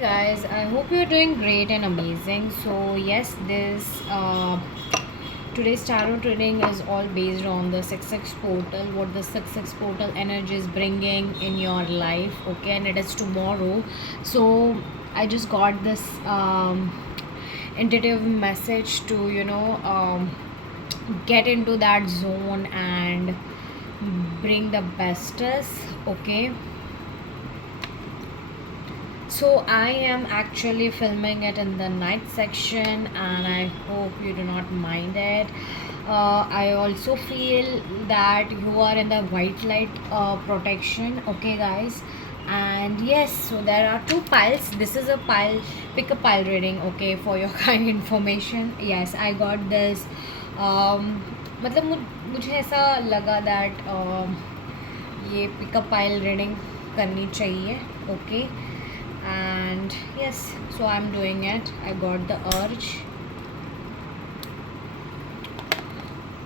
Guys, I hope you're doing great and amazing. So yes, this today's tarot reading is all based on the success portal, what the success portal energy is bringing in your life. Okay, and it is tomorrow. So I just got this intuitive message to get into that zone and bring the bestest. Okay, so I am actually filming it in the night section and I hope you do not mind it. I also feel that you are in the white light protection, okay guys. And yes, so there are two piles. This is a pile, pick a pile reading, okay, for your kind information. Yes, I got this. मतलब मुझे ऐसा लगा that ये pickup pile reading करनी चाहिए, okay. And yes, so I'm doing it. I got the urge.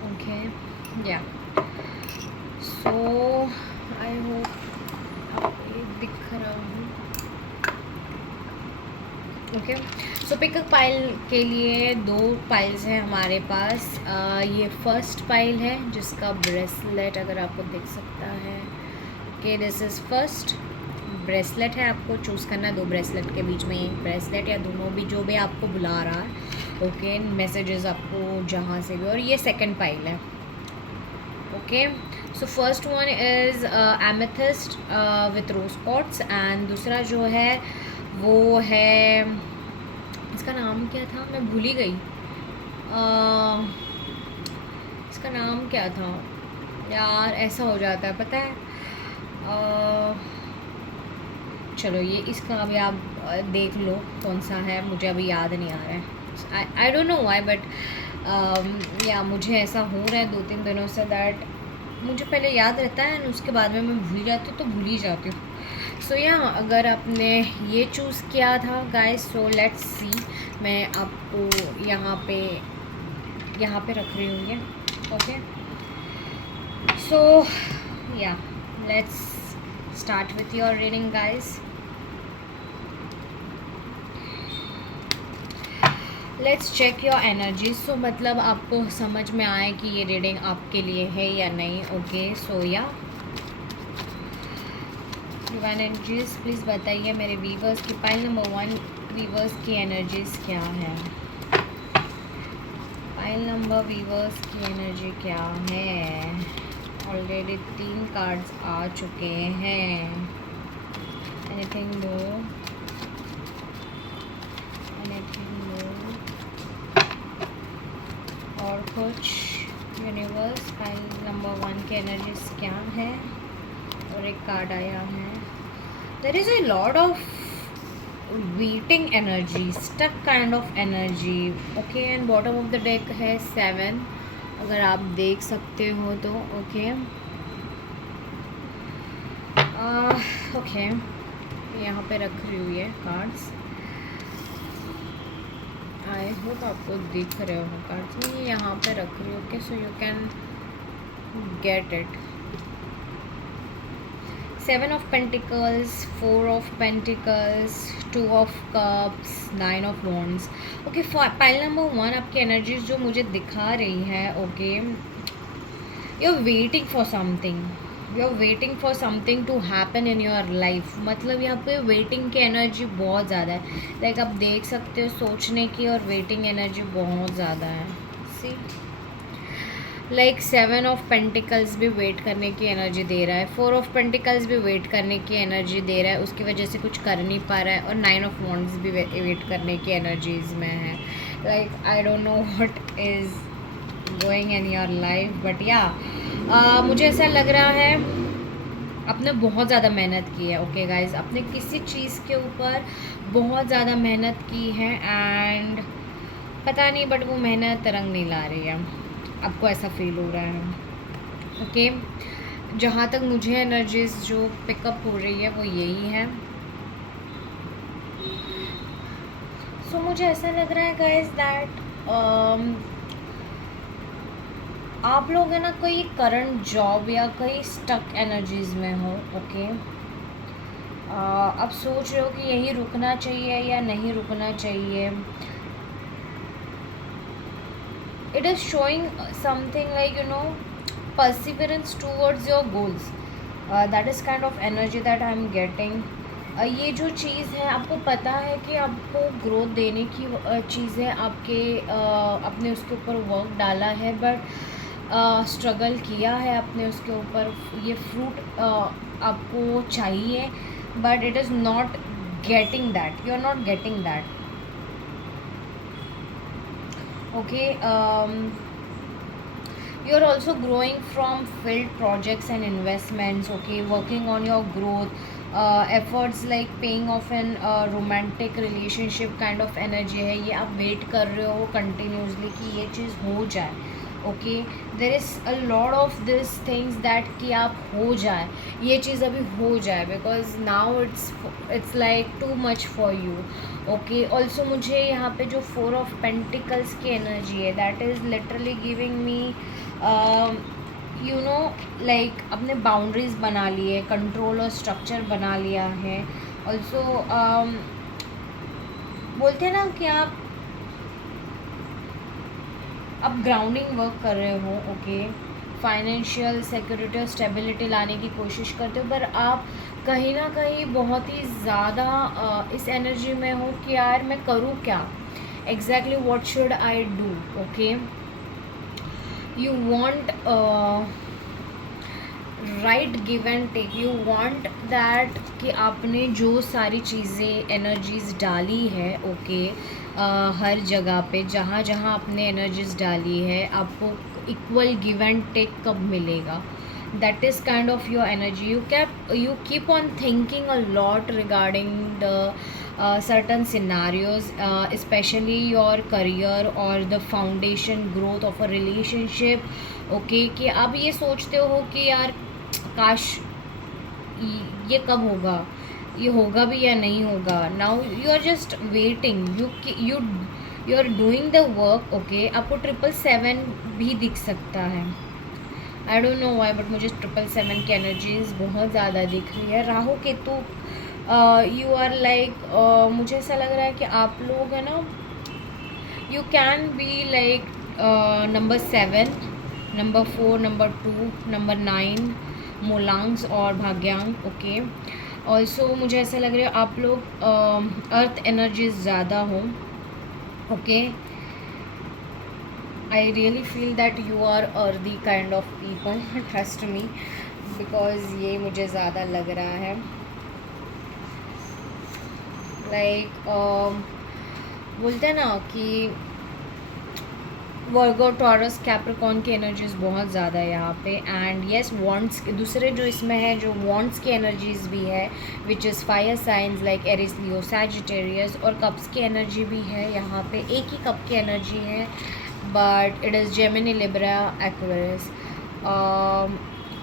Okay, yeah. So I hope आपको ये दिख रहा हूँ. ओके, सो पिकअप पाइल के लिए दो पाइल्स हैं हमारे पास. ये फर्स्ट पाइल है जिसका ब्रेसलेट अगर आपको दिख सकता है. Okay, this is first bracelet है. आपको चूज़ करना है दो ब्रेसलेट के बीच में एक ब्रेसलेट या दोनों भी, जो भी आपको बुला रहा है. ओके, मैसेजेस आपको जहाँ से भी. और ये सेकंड पाइल है. Okay, so first one is amethyst with rose quartz and दूसरा जो है वो है, इसका नाम क्या था मैं भूल ही गई. इसका नाम क्या था यार, ऐसा हो जाता है पता है. चलो ये इसका अभी आप देख लो कौन सा है, मुझे अभी याद नहीं आ रहा है. I don't know why but या मुझे ऐसा हो रहा है 2-3 दिनों से दैट मुझे पहले याद रहता है और उसके बाद में मैं भूल जाती हूँ, तो भूल ही जाती हूँ. सो या अगर आपने ये चूज़ किया था गाइस, सो लेट्स सी. मैं आपको यहाँ पे रख रही हूँ ये. Okay, so yeah let's start with your reading guys. Let's check your energy. So मतलब आपको समझ में आए कि ये रीडिंग आपके लिए है या नहीं. ओके, सो या डिवाइन एनर्जीज प्लीज़ बताइए मेरे वीवर्स की पाइल नंबर 1 वीवर्स की एनर्जीज क्या है. पाइल नंबर वीवर्स की एनर्जी क्या है. ऑलरेडी 3 कार्ड्स आ चुके हैं. एनीथिंग मोर, एनीथिंग मोर और कुछ. यूनिवर्स पाइल नंबर 1 की एनर्जीज क्या है. और एक कार्ड आया है. There is a lot of waiting energy, stuck kind of energy. Okay, and bottom of the deck है 7, अगर आप देख सकते हो तो. ओके, ओके यहाँ पे रख रही हुई है कार्ड्स. आई होप आपको दिख रहे हो कार्ड्स. मैं यहाँ पे रख रही हूँ. Okay, so you can get it. 7 of Pentacles, 4 of Pentacles, 2 of Cups, 9 of Wands. Okay, pile number 1 आपकी एनर्जीज जो मुझे दिखा रही है. Okay, you are waiting for something, you are waiting for something to happen in your life. मतलब यहाँ पे waiting की एनर्जी बहुत ज़्यादा है. लाइक आप देख सकते हो सोचने की और वेटिंग एनर्जी बहुत ज़्यादा है. सी लाइक 7 ऑफ पेंटिकल्स भी वेट करने की एनर्जी दे रहा है. 4 ऑफ पेंटिकल्स भी वेट करने की एनर्जी दे रहा है, उसकी वजह से कुछ कर नहीं पा रहा है. और 9 ऑफ वॉन्ड्स भी वेट करने की एनर्जीज में है. Like I don't know what is going in your life but या मुझे ऐसा लग रहा है आपने बहुत ज़्यादा मेहनत की है. ओके गाइज, आपने किसी चीज़ के ऊपर बहुत ज़्यादा मेहनत की है एंड पता नहीं बट वो मेहनत रंग नहीं ला रही है. आपको ऐसा फील हो रहा है. ओके, जहाँ तक मुझे एनर्जीज जो पिकअप हो रही है वो यही है. सो मुझे ऐसा लग रहा है गाइस दैट आप लोग है ना कोई करंट जॉब या कोई स्टक एनर्जीज में हो. ओके, आप सोच रहे हो कि यहीं रुकना चाहिए या नहीं रुकना चाहिए. It is showing something like, perseverance towards your goals. That is kind of energy that I am getting. ये जो चीज़ है, आपको पता है कि आपको ग्रोथ देने की चीज़ है, आपने उसके ऊपर वर्क डाला है, बट स्ट्रगल किया है आपने उसके ऊपर. ये फ्रूट आपको चाहिए, but it is not getting that. You are not getting that. Okay. You're also growing from failed projects and investments. Okay, working on your growth. Efforts like paying off an romantic relationship kind of energy है ये. आप wait कर रहे हो continuously कि ये चीज़ हो जाए. Okay, there is a lot of this things that कि आप हो जाए, ये चीज़ अभी हो जाए, because now it's like too much for you. Okay, also मुझे यहाँ पे जो 4 ऑफ पेंटिकल्स की एनर्जी है, that is literally giving me like अपने बाउंड्रीज बना लिए, कंट्रोल और स्ट्रक्चर बना लिया है. ऑल्सो बोलते हैं ना कि आप ग्राउंडिंग वर्क कर रहे हो. ओके, फाइनेंशियल सिक्योरिटी और स्टेबिलिटी लाने की कोशिश करते हो, पर आप कहीं ना कहीं बहुत ही ज़्यादा इस एनर्जी में हो कि यार मैं करूँ क्या, exactly what should I do. Okay, you want right give and take. You want that कि आपने जो सारी चीज़ें एनर्जीज डाली है, ओके, हर जगह पे जहाँ जहाँ आपने एनर्जीज डाली है, आपको इक्वल गिव एंड टेक कब मिलेगा. that is kind of your energy. You keep on thinking a lot regarding the certain scenarios, especially your career or the foundation growth of a relationship. Okay, कि आप ये सोचते हो कि यार काश ये कब होगा, ये होगा भी या नहीं होगा. Now you are just waiting. You are doing the work. Okay, आपको 777 भी दिख सकता है. I don't know why, but मुझे 777 की एनर्जीज बहुत ज़्यादा दिख रही है. Rahu Ketu, you are like, मुझे ऐसा लग रहा है कि आप लोग है ना, you can be like number 7, number 4, number 2, number 9, मूलांक्स और भाग्यांक. ओके, ऑल्सो मुझे ऐसा लग रहा है आप लोग अर्थ एनर्जीज ज़्यादा हो. Okay, I really feel that you are earthy kind of people. Trust me, because ये मुझे ज़्यादा लग रहा है. Like बोलते हैं ना कि वर्गो, टॉरस, कैप्रिकॉर्न की एनर्जीज बहुत ज़्यादा है यहाँ पे. एंड येस, वॉन्ट्स दूसरे जो इसमें है, जो वॉन्ट्स की एनर्जीज भी है, which is fire signs like Aries, Leo, Sagittarius. और कप्स की एनर्जी भी है यहाँ पे. एक ही कप की एनर्जी है, but it is Gemini, Libra, Aquarius.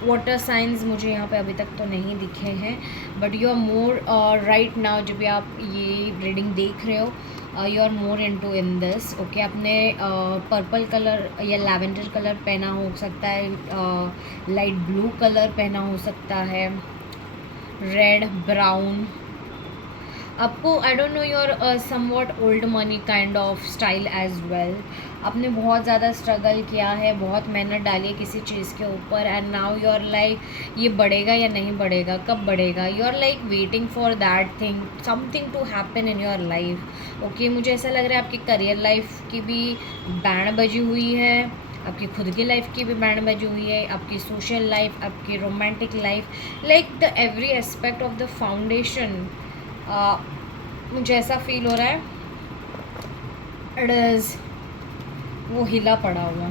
Water signs मुझे यहाँ पे अभी तक तो नहीं दिखे हैं, but you are more right now, जब भी आप ये रीडिंग देख रहे हो, you are more into in this. Okay, आपने पर्पल कलर या लैवेंडर कलर पहना हो सकता है, लाइट ब्लू कलर पहना हो सकता है, रेड, ब्राउन. आपको I don't know, your somewhat old money kind of style as well. आपने बहुत ज़्यादा स्ट्रगल किया है, बहुत मेहनत डाली है किसी चीज़ के ऊपर, and now you are like ये बढ़ेगा या नहीं बढ़ेगा, कब बढ़ेगा. You are like waiting for that thing, something to happen in your life. Okay, मुझे ऐसा लग रहा है आपकी करियर लाइफ की भी बैंड बजी हुई है, आपकी खुद की लाइफ की भी बैंड बजी हुई है, आपकी सोशल लाइफ, आपकी romantic life, like the every aspect of the foundation. मुझे ऐसा फील हो रहा है इट इज़ वो हिला पड़ा हुआ.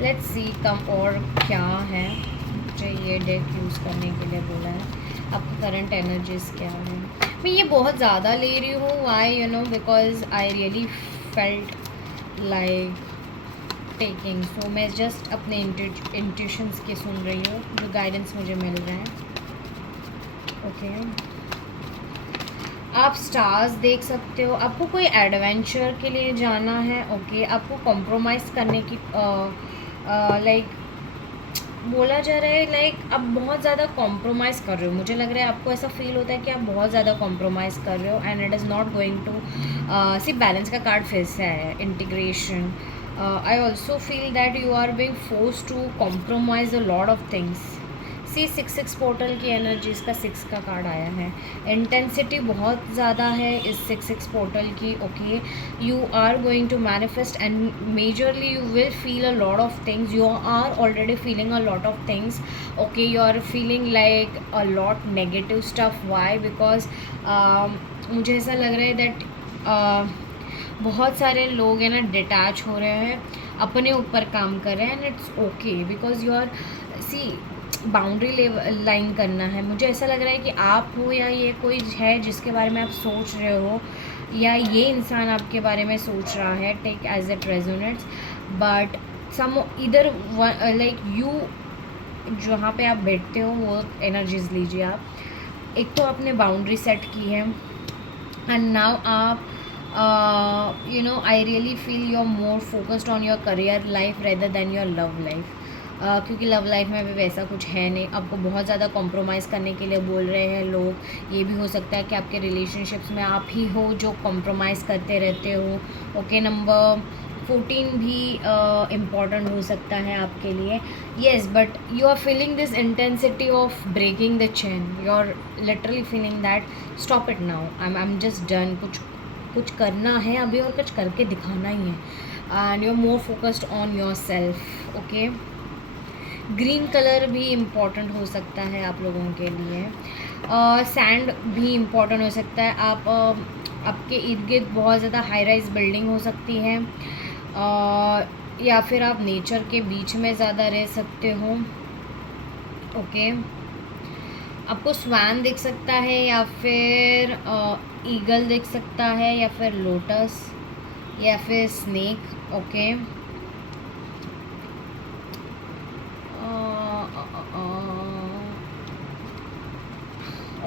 लेट्स सी कम और क्या है. मुझे ये डेक यूज़ करने के लिए बोला है. आपकी करंट एनर्जीज क्या है. मैं ये बहुत ज़्यादा ले रही हूँ. Why, you know, because I really felt like taking. So मैं जस्ट अपने इंट्यूशंस के सुन रही हूँ, जो गाइडेंस मुझे मिल रहा है. ओके, आप स्टार्स देख सकते हो. आपको कोई एडवेंचर के लिए जाना है. ओके, आपको कॉम्प्रोमाइज़ करने की लाइक बोला जा रहा है लाइक आप बहुत ज़्यादा कॉम्प्रोमाइज़ कर रहे हो, मुझे लग रहा है आपको ऐसा फील होता है कि आप बहुत ज़्यादा कॉम्प्रोमाइज़ कर रहे हो and it is not going to see balance का कार्ड फिर से है integration. I also feel that you are being force to compromise a lot of things. See 6 portal की एनर्जीज का 6 का कार्ड आया है। इंटेंसिटी बहुत ज़्यादा है इस 6 पोर्टल की। Okay, you are going to manifest and majorly you will feel a lot of things. You are already feeling a lot of things. Okay, you are feeling like a lot negative stuff. Why? Because मुझे ऐसा लग रहा है that बहुत सारे लोग हैं ना डिटैच हो रहे हैं, अपने ऊपर काम कर रहे हैं and it's okay because you are see boundary line करना है। मुझे ऐसा लग रहा है कि आप हो या ये कोई है जिसके बारे में आप सोच रहे हो, या ये इंसान आपके बारे में सोच रहा है, take as it resonates. But some इधर लाइक यू जहाँ पे आप बैठते हो वो एनर्जीज लीजिए आप। एक तो आपने बाउंड्री सेट की है एंड नाउ आप you know I really feel you are more focused on your career life rather than your love life. क्योंकि लव लाइफ में भी वैसा कुछ है नहीं, आपको बहुत ज़्यादा कॉम्प्रोमाइज़ करने के लिए बोल रहे हैं लोग। ये भी हो सकता है कि आपके रिलेशनशिप्स में आप ही हो जो कॉम्प्रोमाइज़ करते रहते हो। ओके, नंबर 14 भी इम्पॉर्टेंट हो सकता है आपके लिए। Yes, but you are feeling this intensity of breaking the chain. You are literally feeling that stop it now, I am just done. कुछ करना है अभी और कुछ करके दिखाना ही है and you are more focused on your self. Okay, green colour भी इम्पॉर्टेंट हो सकता है आप लोगों के लिए। सैंड भी इम्पॉर्टेंट हो सकता है। आप आपके इर्द गिर्द बहुत ज़्यादा हाई राइज बिल्डिंग हो सकती है, या फिर आप नेचर के बीच में ज़्यादा रह सकते हो। ओके, आपको स्वैन दिख सकता है या फिर ईगल दिख सकता है या फिर लोटस या फिर snake. Okay,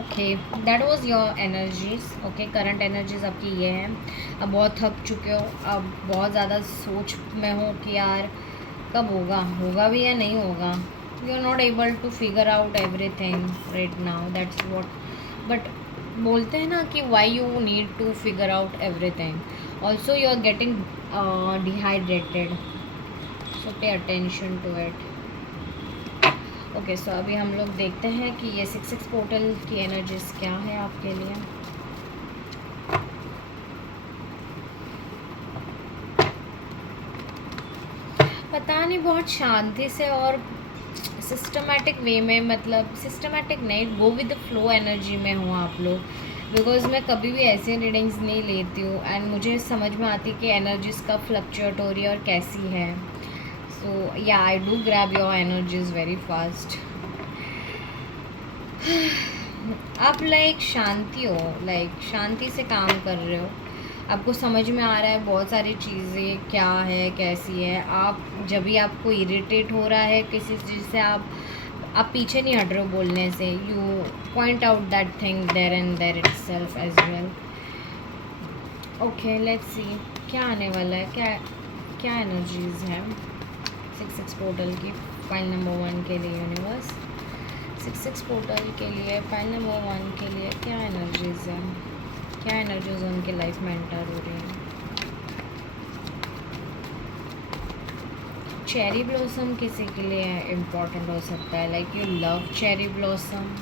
okay, that was your energies. Okay, current energies आपकी ये हैं। अब बहुत थक चुके हो, अब बहुत ज़्यादा सोच में हो कि यार कब होगा, होगा भी या नहीं होगा। You are not able to figure out everything right now, that's what. But बोलते हैं ना कि why you need to figure out everything. Also you are getting dehydrated, so pay attention to it. Okay, so अभी हम लोग देखते हैं कि ये 6 पोर्टल की एनर्जीज क्या है आपके लिए। पता नहीं, बहुत शांति से और सिस्टमेटिक वे में, मतलब सिस्टमेटिक नहीं, गो विद द फ्लो एनर्जी में हो आप लोग। बिकॉज मैं कभी भी ऐसे रीडिंग्स नहीं लेती हूँ एंड मुझे समझ में आती कि एनर्जीज का फ्लक्चुएट हो रही है और कैसी है। सो या I do grab your energies very fast. आप लाइक शांति हो, लाइक शांति से काम कर रहे हो, आपको समझ में आ रहा है बहुत सारी चीज़ें क्या है कैसी है। आप जब भी आपको इरिटेट हो रहा है किसी चीज़ से, आप पीछे नहीं हट रहे हो बोलने से। You point out that thing there and there itself as well. Okay, let's see क्या आने वाला है, क्या क्या एनर्जीज हैं 6 पोर्टल की फाइल नंबर 1 के लिए। यूनिवर्स 6 पोर्टल के लिए फाइल नंबर 1 के लिए क्या एनर्जीज हैं, क्या एनर्जीज उनके लाइफ में एंटर हो रही हैं। चेरी ब्लॉसम किसी के लिए इम्पोर्टेंट हो सकता है, like you love cherry blossom.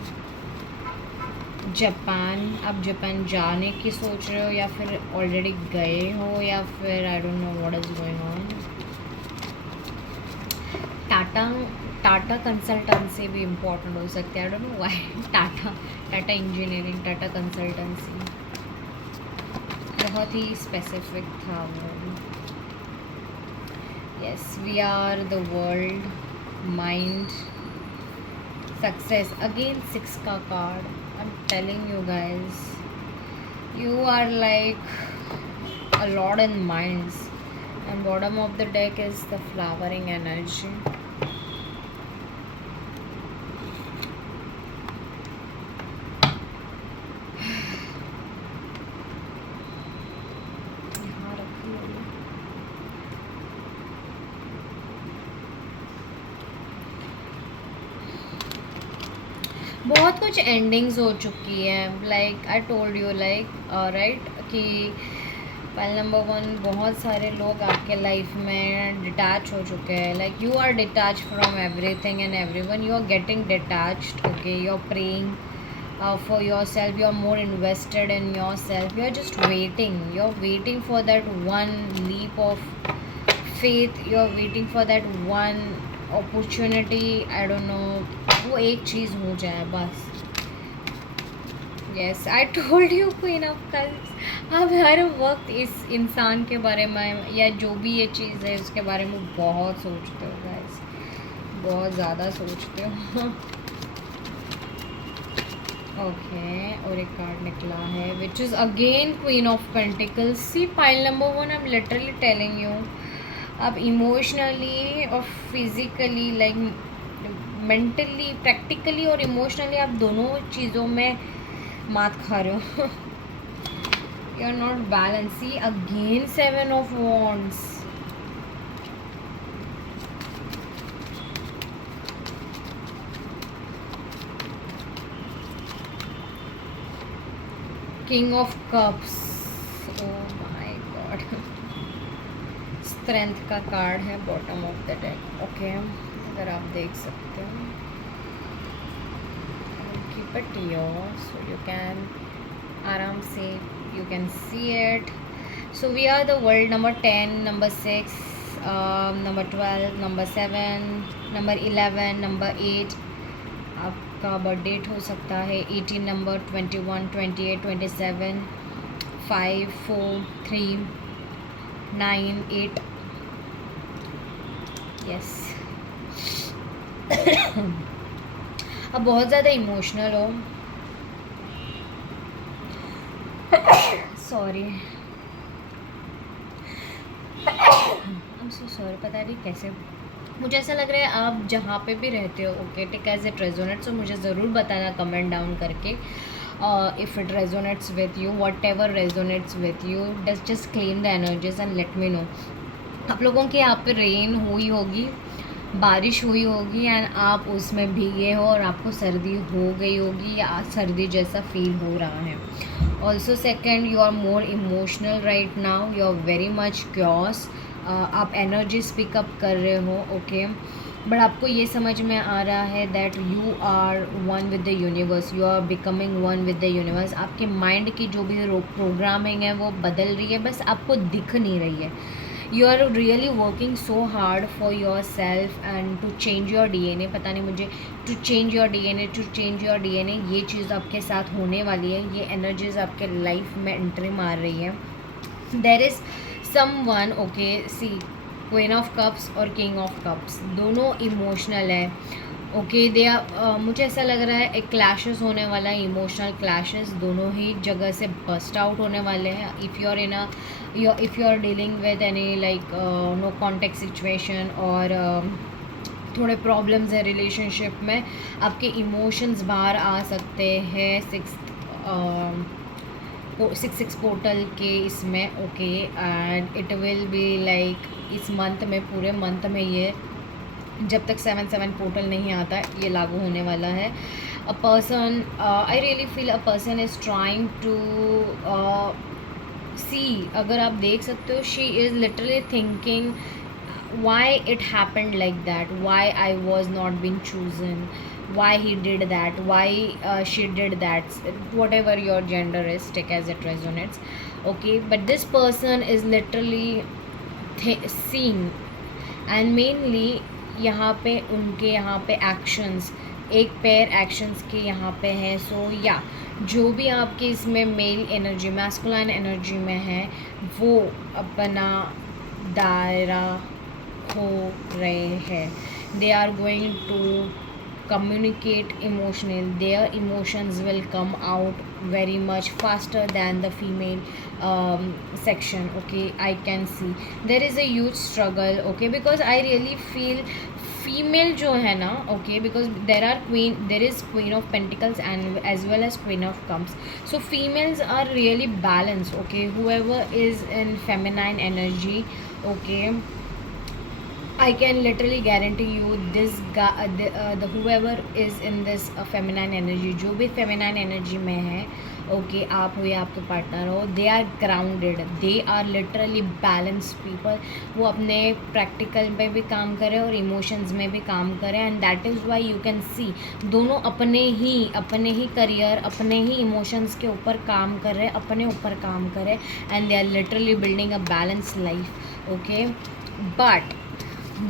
Japan, आप जापान जाने की सोच रहे हो या फिर ऑलरेडी गए हो, या फिर I don't know what is going on. Tata consultancy भी इम्पोर्टेंट हो सकती है, I don't know why. Tata engineering, Tata consultancy बहुत ही स्पेसिफिक था वो। Yes, we are the world, mind, success, again 6 का card. I am telling you guys, you are like a lord in minds and bottom of the deck is the flowering energy. कुछ endings हो चुकी है, like I told you, like right, कि file number 1 बहुत सारे लोग आपके life में डिटैच हो चुके हैं, like you are detach from everything and everyone, you are getting detached, okay, you are praying for yourself, you are more invested in yourself, you are just waiting, you are waiting for that one leap of faith, you are waiting for that one opportunity, I don't know, वो एक चीज़ हो जाए बस. Yes, I told you queen of cups, आप हर वक्त इस इंसान के बारे में या जो भी ये चीज़ है उसके बारे में बहुत सोचते हो गाइस, बहुत ज़्यादा सोचते हो. ओके, और एक कार्ड निकला है which is again queen of pentacles. See pile number 1, I am literally telling you, आप इमोशनली और फिज़िकली, लाइक मेंटली, प्रैक्टिकली और इमोशनली, आप दोनों चीज़ों में मात खा रहे हो. You are not balance. See again 7 of wands. King of cups. Oh my god. Strength का कार्ड है bottom of the deck. Okay, अगर आप देख सकते हो, keep it your so you can आराम से you can see it. So we are the world. number 10, number 6, number 12, number 7, number 11, number 8. आपका बर्थ डेट हो सकता है 18 नंबर, 21, 28, 27, 5, 4, 3, 9, 8. यस. अब बहुत ज़्यादा इमोशनल हो. Sorry, I am so sorry. पता नहीं कैसे मुझे ऐसा लग रहा है आप जहाँ पे भी रहते हो, okay, take as it resonates, तो मुझे ज़रूर बताना कमेंट डाउन करके. If it resonates with you, whatever resonates with you, just claim the energies and let me know. आप लोगों के यहाँ पे रेन हुई होगी, बारिश हुई होगी एंड आप उसमें भीगे हो और आपको सर्दी हो गई होगी या सर्दी जैसा फील हो रहा है. Also second, you are more emotional right now, you are very much chaos. आप एनर्जी पिकअप कर रहे हो, ओके, बट आपको ये समझ में आ रहा है that you are one with the universe, you are becoming one with the universe. आपके माइंड की जो भी प्रोग्रामिंग है वो बदल रही है, बस आपको दिख नहीं रही है. You are really working so hard for yourself and to change your DNA. पता नहीं मुझे, to change your DNA, to change your DNA, ये चीज़ आपके साथ होने वाली है. ये एनर्जीज आपके लाइफ में एंट्री मार रही है. There is someone, okay, see queen of cups और किंग ऑफ कप्स दोनों इमोशनल है, ओके. दे आर, मुझे ऐसा लग रहा है एक क्लैशेस होने वाला है, इमोशनल क्लैशेस दोनों ही जगह से बस्ट आउट होने वाले हैं. If you are in a, if you are dealing with any like no contact situation और थोड़े प्रॉब्लम्स है रिलेशनशिप में, आपके इमोशंस बाहर आ सकते हैं 6 पोर्टल के इसमें, okay. And it will be like इस मंथ में, पूरे मंथ में, ये जब तक 7 पोर्टल नहीं आता ये लागू होने वाला है. A person, I really feel a person is trying to see, अगर आप देख सकते हो, she is literally thinking why it happened like that, why I was not being chosen, why he did that, why she did that, whatever your gender is, take as it resonates, okay. But this person is literally seeing and mainly यहाँ पे उनके यहाँ पे actions, एक pair actions के यहाँ पे है. सो या जो भी आपके इसमें मेल एनर्जी, मैस्कुलाइन एनर्जी में है, वो अपना दायरा हो रहे हैं. They are going to communicate emotional, their emotions will come out very much faster than the female section, okay. I can see there is a huge struggle, okay, because I really feel female जो है ना, okay, because there is queen of pentacles and as well as queen of cups. So females are really balance, okay, whoever is in feminine energy, okay. I can literally guarantee you this guy, the whoever is in this feminine energy, जो भी feminine energy में है, okay आप हो या आपके partner हो, they are grounded, they are literally balance people. वो अपने प्रैक्टिकल पे भी काम करें और इमोशंस में भी काम करें, and that is why you can see दोनों अपने ही करियर, अपने ही इमोशंस के ऊपर काम कर रहे हैं, अपने ऊपर काम करें, and they are literally building a balance life. Okay,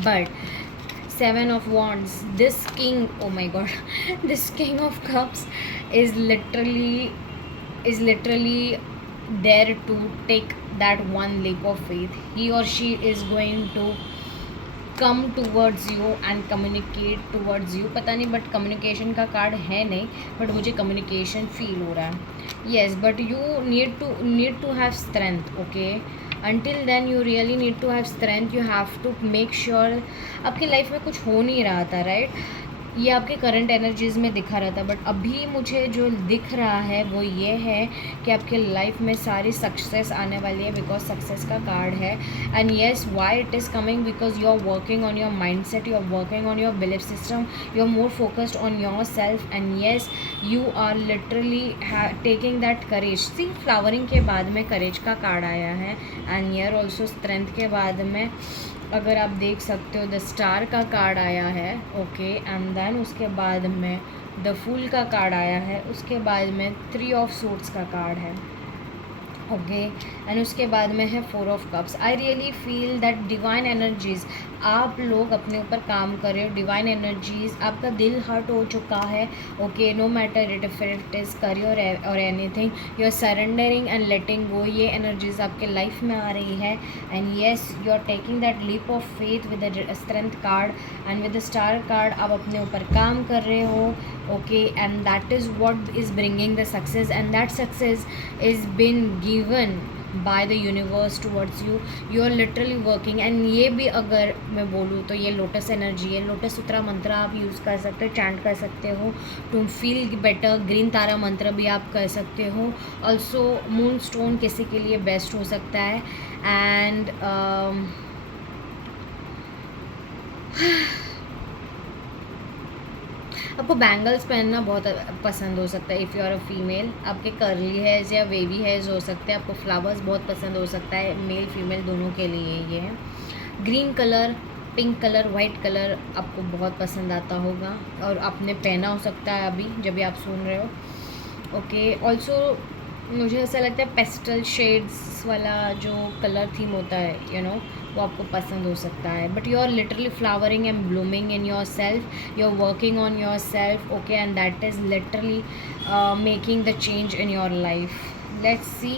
but seven of wands, this king, oh my god, this king of cups is literally there to take that one leap of faith. He or she is going to come towards you and communicate towards you. पता नहीं, but communication का card है नहीं, but मुझे communication feel हो रहा है. Yes, but you need to have strength. Okay, until then you really need to have strength. You have to make sure आपकी लाइफ में कुछ हो नहीं रहा था, राइट? ये आपके करंट एनर्जीज़ में दिखा रहा था, बट अभी मुझे जो दिख रहा है वो ये है कि आपके लाइफ में सारी सक्सेस आने वाली है, बिकॉज सक्सेस का कार्ड है. And yes, why it is coming? Because you are working on your mindset, you are working on your belief system, you are more focused on your self, and yes you are literally taking that courage. See, flowering के बाद में करेज का card आया है, and year also strength के बाद में अगर आप देख सकते हो द स्टार का कार्ड आया है. ओके, एंड देन उसके बाद में द फूल का कार्ड आया है, उसके बाद में 3 ऑफ सूट्स का कार्ड है. ओके, एंड उसके बाद में है 4 of cups. I really feel that divine energies, आप लोग अपने ऊपर काम कर रहे हो. डिवाइन एनर्जीज़, आपका दिल हर्ट हो चुका है. Okay, no matter it is career और anything, you are surrendering and letting go. ये एनर्जीज़ आपके लाइफ में आ रही है, and yes you are taking that leap of faith with the strength card and with the star card. आप अपने ऊपर काम कर रहे हो. Okay, and that is what is bringing the success, and that success is been given by the universe towards you. You are literally working. And ये भी अगर मैं बोलूँ तो ये लोटस एनर्जी है. लोटस सूत्रा मंत्र आप यूज़ कर सकते हो, चैंट कर सकते हो टू फील बेटर. ग्रीन तारा मंत्र भी आप कर सकते हो. ऑल्सो मून स्टोन किसी के लिए बेस्ट हो सकता है. एंड आपको बैंगल्स पहनना बहुत पसंद हो सकता है. If you are a female, आपके कर्ली हेयर्स या वेवी हेयर्स हो सकते हैं. आपको फ्लावर्स बहुत पसंद हो सकता है. मेल फीमेल दोनों के लिए ये है. Green colour, pink colour, white colour आपको बहुत पसंद आता होगा, और आपने पहना हो सकता है अभी जब भी आप सुन रहे हो. ओके, ऑल्सो मुझे ऐसा लगता है पेस्टल शेड्स वाला जो कलर थीम होता है, यू नो, वो आपको पसंद हो सकता है. But you are literally flowering and blooming in yourself, you are working on your self. Okay, and that is literally making the change in your life. Let's see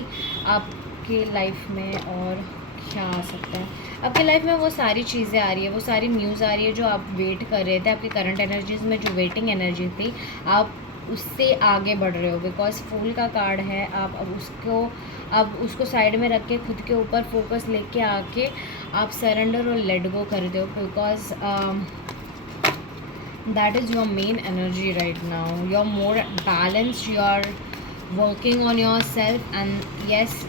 आपके life में और क्या आ सकता है. आपकी लाइफ में वो सारी चीज़ें आ रही है, वो सारी न्यूज़ आ रही है जो आप वेट कर रहे थे. आपकी करंट एनर्जीज़ में जो वेटिंग एनर्जी थी, आप उससे आगे बढ़ रहे हो. बिकॉज फूल का कार्ड है. आप अब उसको साइड में रख के खुद के ऊपर फोकस लेके आके आप सरेंडर और लेट गो कर दो. Because that is your main energy right now. You are more balanced, you are working on your self, and yes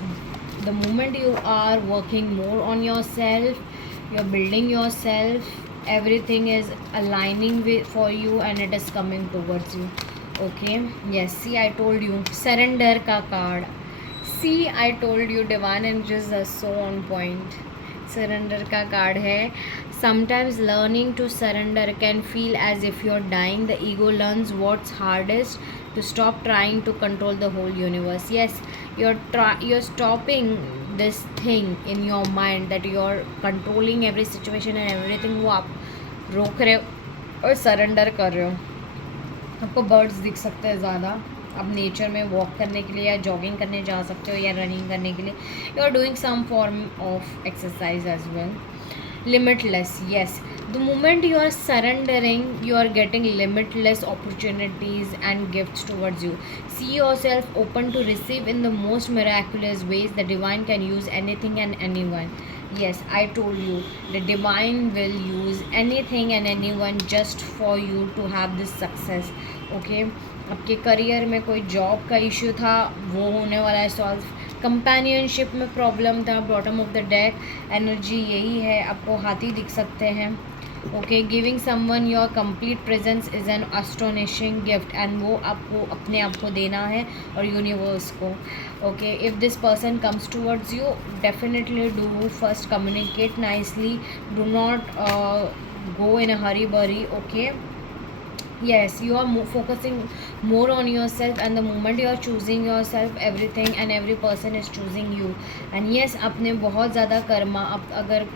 the moment you are working more on yourself, you're building yourself, everything is aligning for you and it is coming towards you. Okay, yes, see I told you, surrender ka card. See, I told you, divine energies are so on point. Surrender का card है. Sometimes learning to surrender can feel as if you're dying. The ego learns what's hardest, to stop trying to control the whole universe. Yes, you're stopping this thing in your mind that you're controlling every situation and everything. वो आप रोक रहे हो और surrender कर रहे हो. आपको बर्ड्स दिख सकते हैं ज़्यादा. आप नेचर में वॉक करने के लिए या जॉगिंग करने जा सकते हो, या रनिंग करने के लिए. You are doing some form of exercise as well. Limitless, yes, the moment you are surrendering, you are getting limitless opportunities and gifts towards you. See yourself open to receive in the most miraculous ways. The divine can use anything and anyone. Yes, I told you, the divine will use anything and anyone just for you to have this success. Okay, आपके career में कोई job का issue था, वो होने वाला है solve. Companionship में प्रॉब्लम था, bottom of the deck energy यही है, आपको हाथी दिख सकते हैं। Okay, giving someone your complete presence is an astonishing gift, and वो आपको अपने आप को देना है और यूनिवर्स को। Okay, if this person comes towards you, definitely do first communicate nicely, do not go in a hurry burry. Okay, yes, you are focusing more on yourself, and the moment you are choosing yourself, everything and every person is choosing you. And yes, आपने बहुत ज़्यादा कर्मा, आप अगर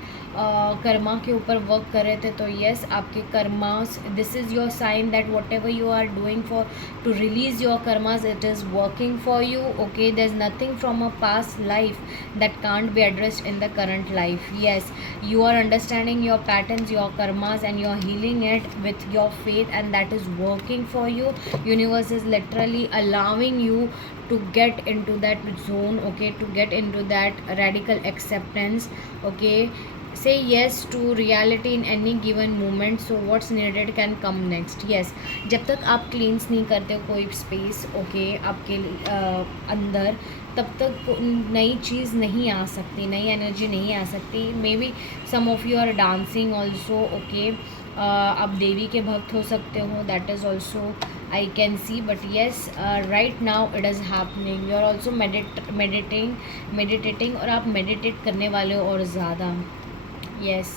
कर्मा के ऊपर work कर रहे थे तो यस, आपके karmas, this is your sign that whatever you are doing for to release your karmas, it is working for you. Okay, there is nothing from a past life that can't be addressed in the current life. Yes, you are understanding your patterns, your karmas, and you're healing it with your faith, and that is working for you. Universe is literally allowing you to get into that zone. Okay, to get into that radical acceptance. Okay, say yes to reality in any given moment, so what's needed can come next. Yes, जब तक आप क्लींस नहीं करते हो कोई space, okay, आपके अंदर, तब तक नई चीज़ नहीं आ सकती, नई एनर्जी नहीं आ सकती. Maybe some of you are dancing also. Okay, आप देवी के भक्त हो सकते हो, that is also I can see. But yes, right now it is happening. You are also meditating, और आप मेडिटेट करने वाले हो और ज़्यादा. यस,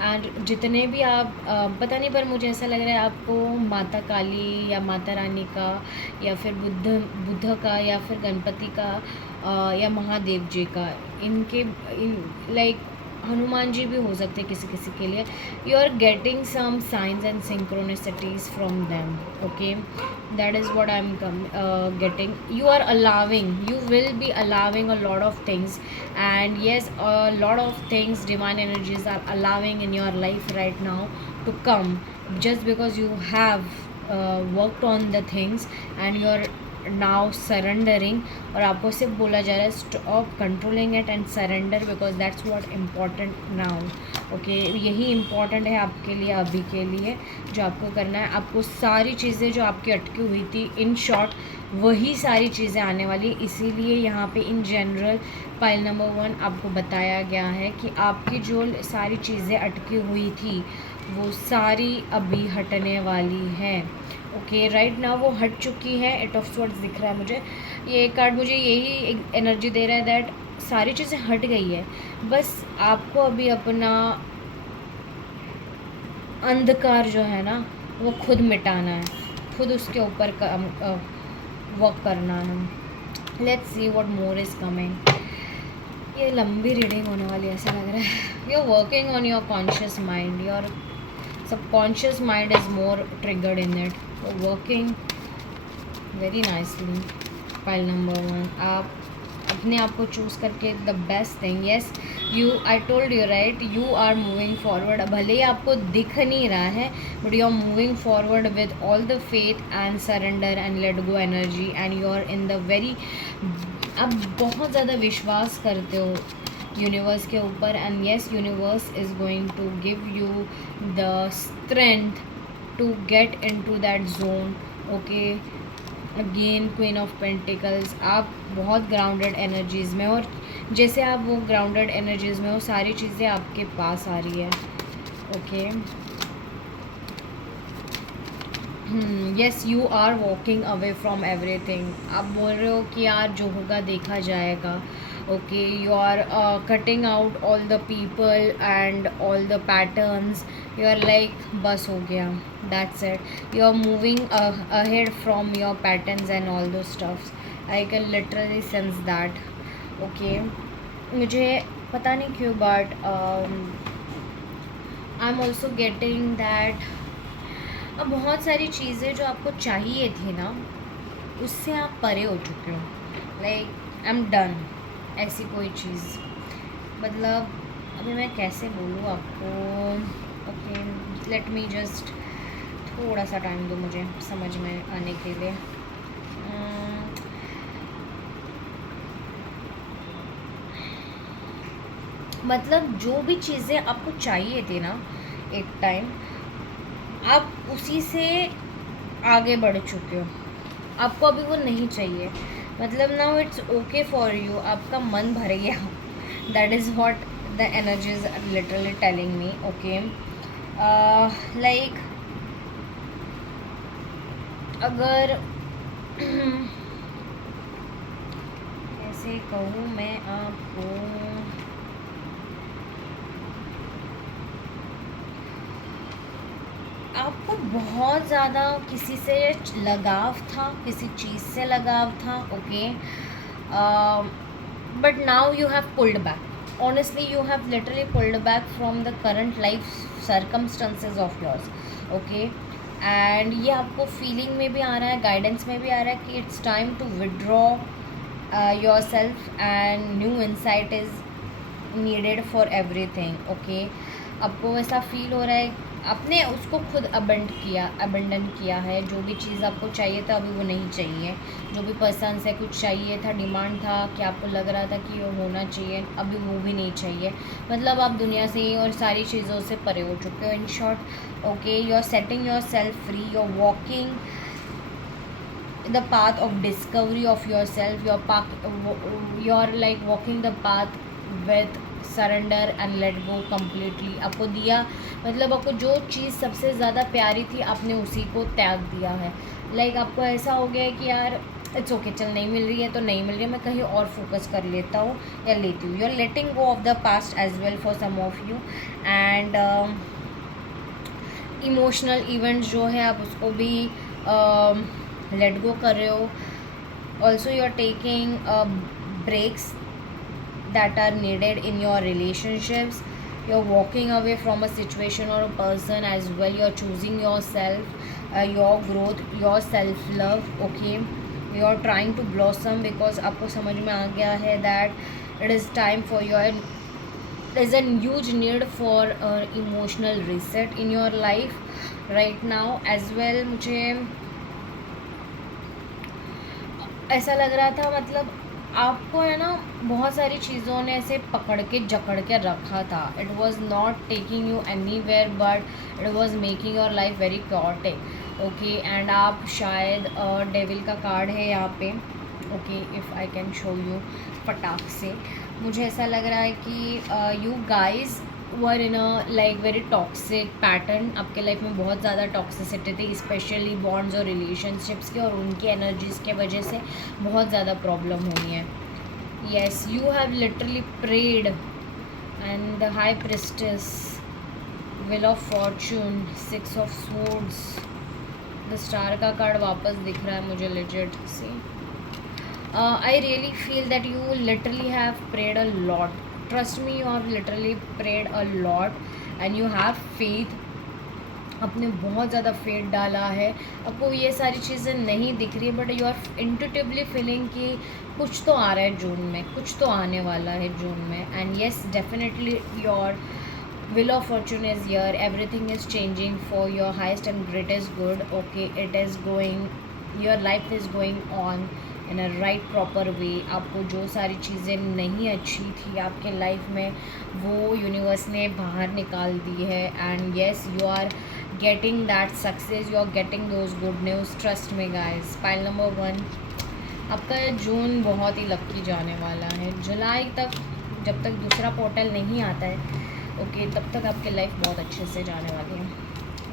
एंड जितने भी आप पता नहीं, पर मुझे ऐसा लग रहा है आपको माता काली या माता रानी का, या फिर बुद्ध का, या फिर गणपति का, या महादेव जी का, इनके लाइक हनुमान जी भी हो सकते हैं किसी किसी के लिए. You are getting some signs and synchronicities from them. Okay, that is what I am getting. You are allowing, you will be allowing a lot of things, and yes, a lot of things divine energies are allowing in your life right now to come, just because you have worked on the things and you are now surrendering. और आपको सिर्फ बोला जा रहा है stop controlling it and surrender, because that's what important now. Okay, यही important है आपके लिए अभी के लिए. जो आपको करना है, आपको सारी चीज़ें जो आपकी अटकी हुई थी, इन शॉर्ट वही सारी चीज़ें आने वाली. इसीलिए यहाँ पे इन जनरल पाइल नंबर 1 आपको बताया गया है कि आपकी जो सारी चीज़ें अटकी हुई थी वो सारी अभी हटने वाली हैं. ओके, राइट नाउ वो हट चुकी है. एट ऑफ स्वॉर्ड्स दिख रहा है मुझे, ये कार्ड मुझे यही एक एनर्जी दे रहा है दैट सारी चीज़ें हट गई है. बस आपको अभी अपना अंधकार जो है ना वो खुद मिटाना है, खुद उसके ऊपर वर्क करना है. Let's see what more is coming. ये लंबी रीडिंग होने वाली ऐसा लग रहा है. You are working on your conscious mind, your subconscious mind is more triggered in it. So working very nicely. Pile number 1, आप अपने आप को चूज़ करके the best thing. Yes, you, I told you right, you are moving forward. भले ही आपको दिख नहीं रहा है, but you are moving forward with all the faith and surrender and let go energy, and you are in the very, आप बहुत ज़्यादा विश्वास करते हो यूनिवर्स के ऊपर. And yes, universe is going to give you the strength to get into that zone. Okay, again queen of pentacles, आप बहुत ग्राउंडेड एनर्जीज़ में, और जैसे आप वो ग्राउंडेड एनर्जीज़ में हो, सारी चीज़ें आपके पास आ रही है. Okay, yes, you are walking away from everything. आप बोल रहे हो कि यार जो होगा देखा जाएगा. Okay, you are cutting out all the people and all the patterns. You are like बस हो गया, that's it. You are moving ahead from your patterns and all those stuffs. I can literally sense that. Okay, मुझे पता नहीं क्यों, but I'm also getting that अब बहुत सारी चीज़ें जो आपको चाहिए थी ना, उससे आप परे हो चुके हो. Like I am done. ऐसी कोई चीज़, मतलब अभी मैं कैसे बोलूँ आपको. ओके, लेट मी जस्ट थोड़ा सा टाइम दो मुझे समझ में आने के लिए. मतलब जो भी चीज़ें आपको चाहिए थी ना एक टाइम, आप उसी से आगे बढ़ चुके हो. आपको अभी वो नहीं चाहिए. मतलब now it's okay for you, आपका मन भर गया. That is what the energies literally telling me. Okay, like अगर कैसे कहूँ मैं आपको, आपको बहुत ज़्यादा किसी से लगाव था, किसी चीज़ से लगाव था. Okay, but now you have pulled back. Honestly, you have literally pulled back from the current life circumstances of yours. Okay, and ये आपको फीलिंग में भी आ रहा है, गाइडेंस में भी आ रहा है कि it's time to withdraw yourself and new insight is needed for everything. Okay, आपको ऐसा फील हो रहा है आपने उसको खुद अबेंडन किया है. जो भी चीज़ आपको चाहिए था अभी वो नहीं चाहिए. जो भी पर्सन से कुछ चाहिए था, डिमांड था कि आपको लग रहा था कि वो होना चाहिए, अभी वो भी नहीं चाहिए. मतलब आप दुनिया से ही और सारी चीज़ों से परे हो चुके हो. In short, okay, you are setting yourself free, you are walking the path of discovery of yourself. You're like walking the path with surrender and let go completely. आपको दिया, मतलब आपको जो चीज़ सबसे ज़्यादा प्यारी थी आपने उसी को त्याग दिया है. लाइक आपको ऐसा हो गया है कि यार इट्स ओके, चल नहीं मिल रही है तो नहीं मिल रही है, मैं कहीं और फोकस कर लेता हूँ या लेती हूँ. You are letting go of the past as well for some of you. And emotional events जो है आप उसको भी लेट गो कर रहे हो. Also you are taking breaks that are needed in your relationships. You are walking away from a situation और a person as well. You are choosing yourself, your growth, your self love. Okay, you are trying to blossom because आपको समझ में आ गया है that it is time for your, there is a huge need for emotional reset in your life right now as well. मुझे ऐसा लग रहा था, मतलब आपको है ना बहुत सारी चीज़ों ने ऐसे पकड़ के जकड़ के रखा था. It was not taking you anywhere but it was making your life very chaotic. Okay, and आप शायद डेविल का कार्ड है यहाँ पे. Okay, if I can show you फटाक से. मुझे ऐसा लग रहा है कि you guys were in a like very toxic pattern. आपके लाइफ में बहुत ज़्यादा टॉक्सिसिटी थी, स्पेशली बॉन्ड्स और रिलेशनशिप्स के, और उनकी एनर्जीज़ के वजह से बहुत ज़्यादा प्रॉब्लम हुई है. Yes, you have literally prayed and the high priestess, wheel of fortune, six of swords, the star का कार्ड वापस दिख रहा है मुझे लेजिट से. I really feel that you literally have prayed a lot. Trust me, you have literally prayed a lot and you have faith. आपने बहुत ज़्यादा फेथ डाला है. आपको ये सारी चीज़ें नहीं दिख रही है but you are intuitively feeling कि कुछ तो आ रहा है जून में, कुछ तो आने वाला है जून में. And yes, definitely your wheel of fortune is here. Everything is changing for your highest and greatest good. Okay, it is going, your life is going on in a right proper way. आपको जो सारी चीज़ें नहीं अच्छी थी आपके life में वो यूनिवर्स ने बाहर निकाल दी है. And yes, you are getting that success, you are getting those good news. Trust me guys. Pile number 1, आपका जून बहुत ही लकी जाने वाला है. जुलाई तक, जब तक दूसरा पोर्टल नहीं आता है, ओके, तब तक आपकी लाइफ बहुत अच्छे से जाने वाली है.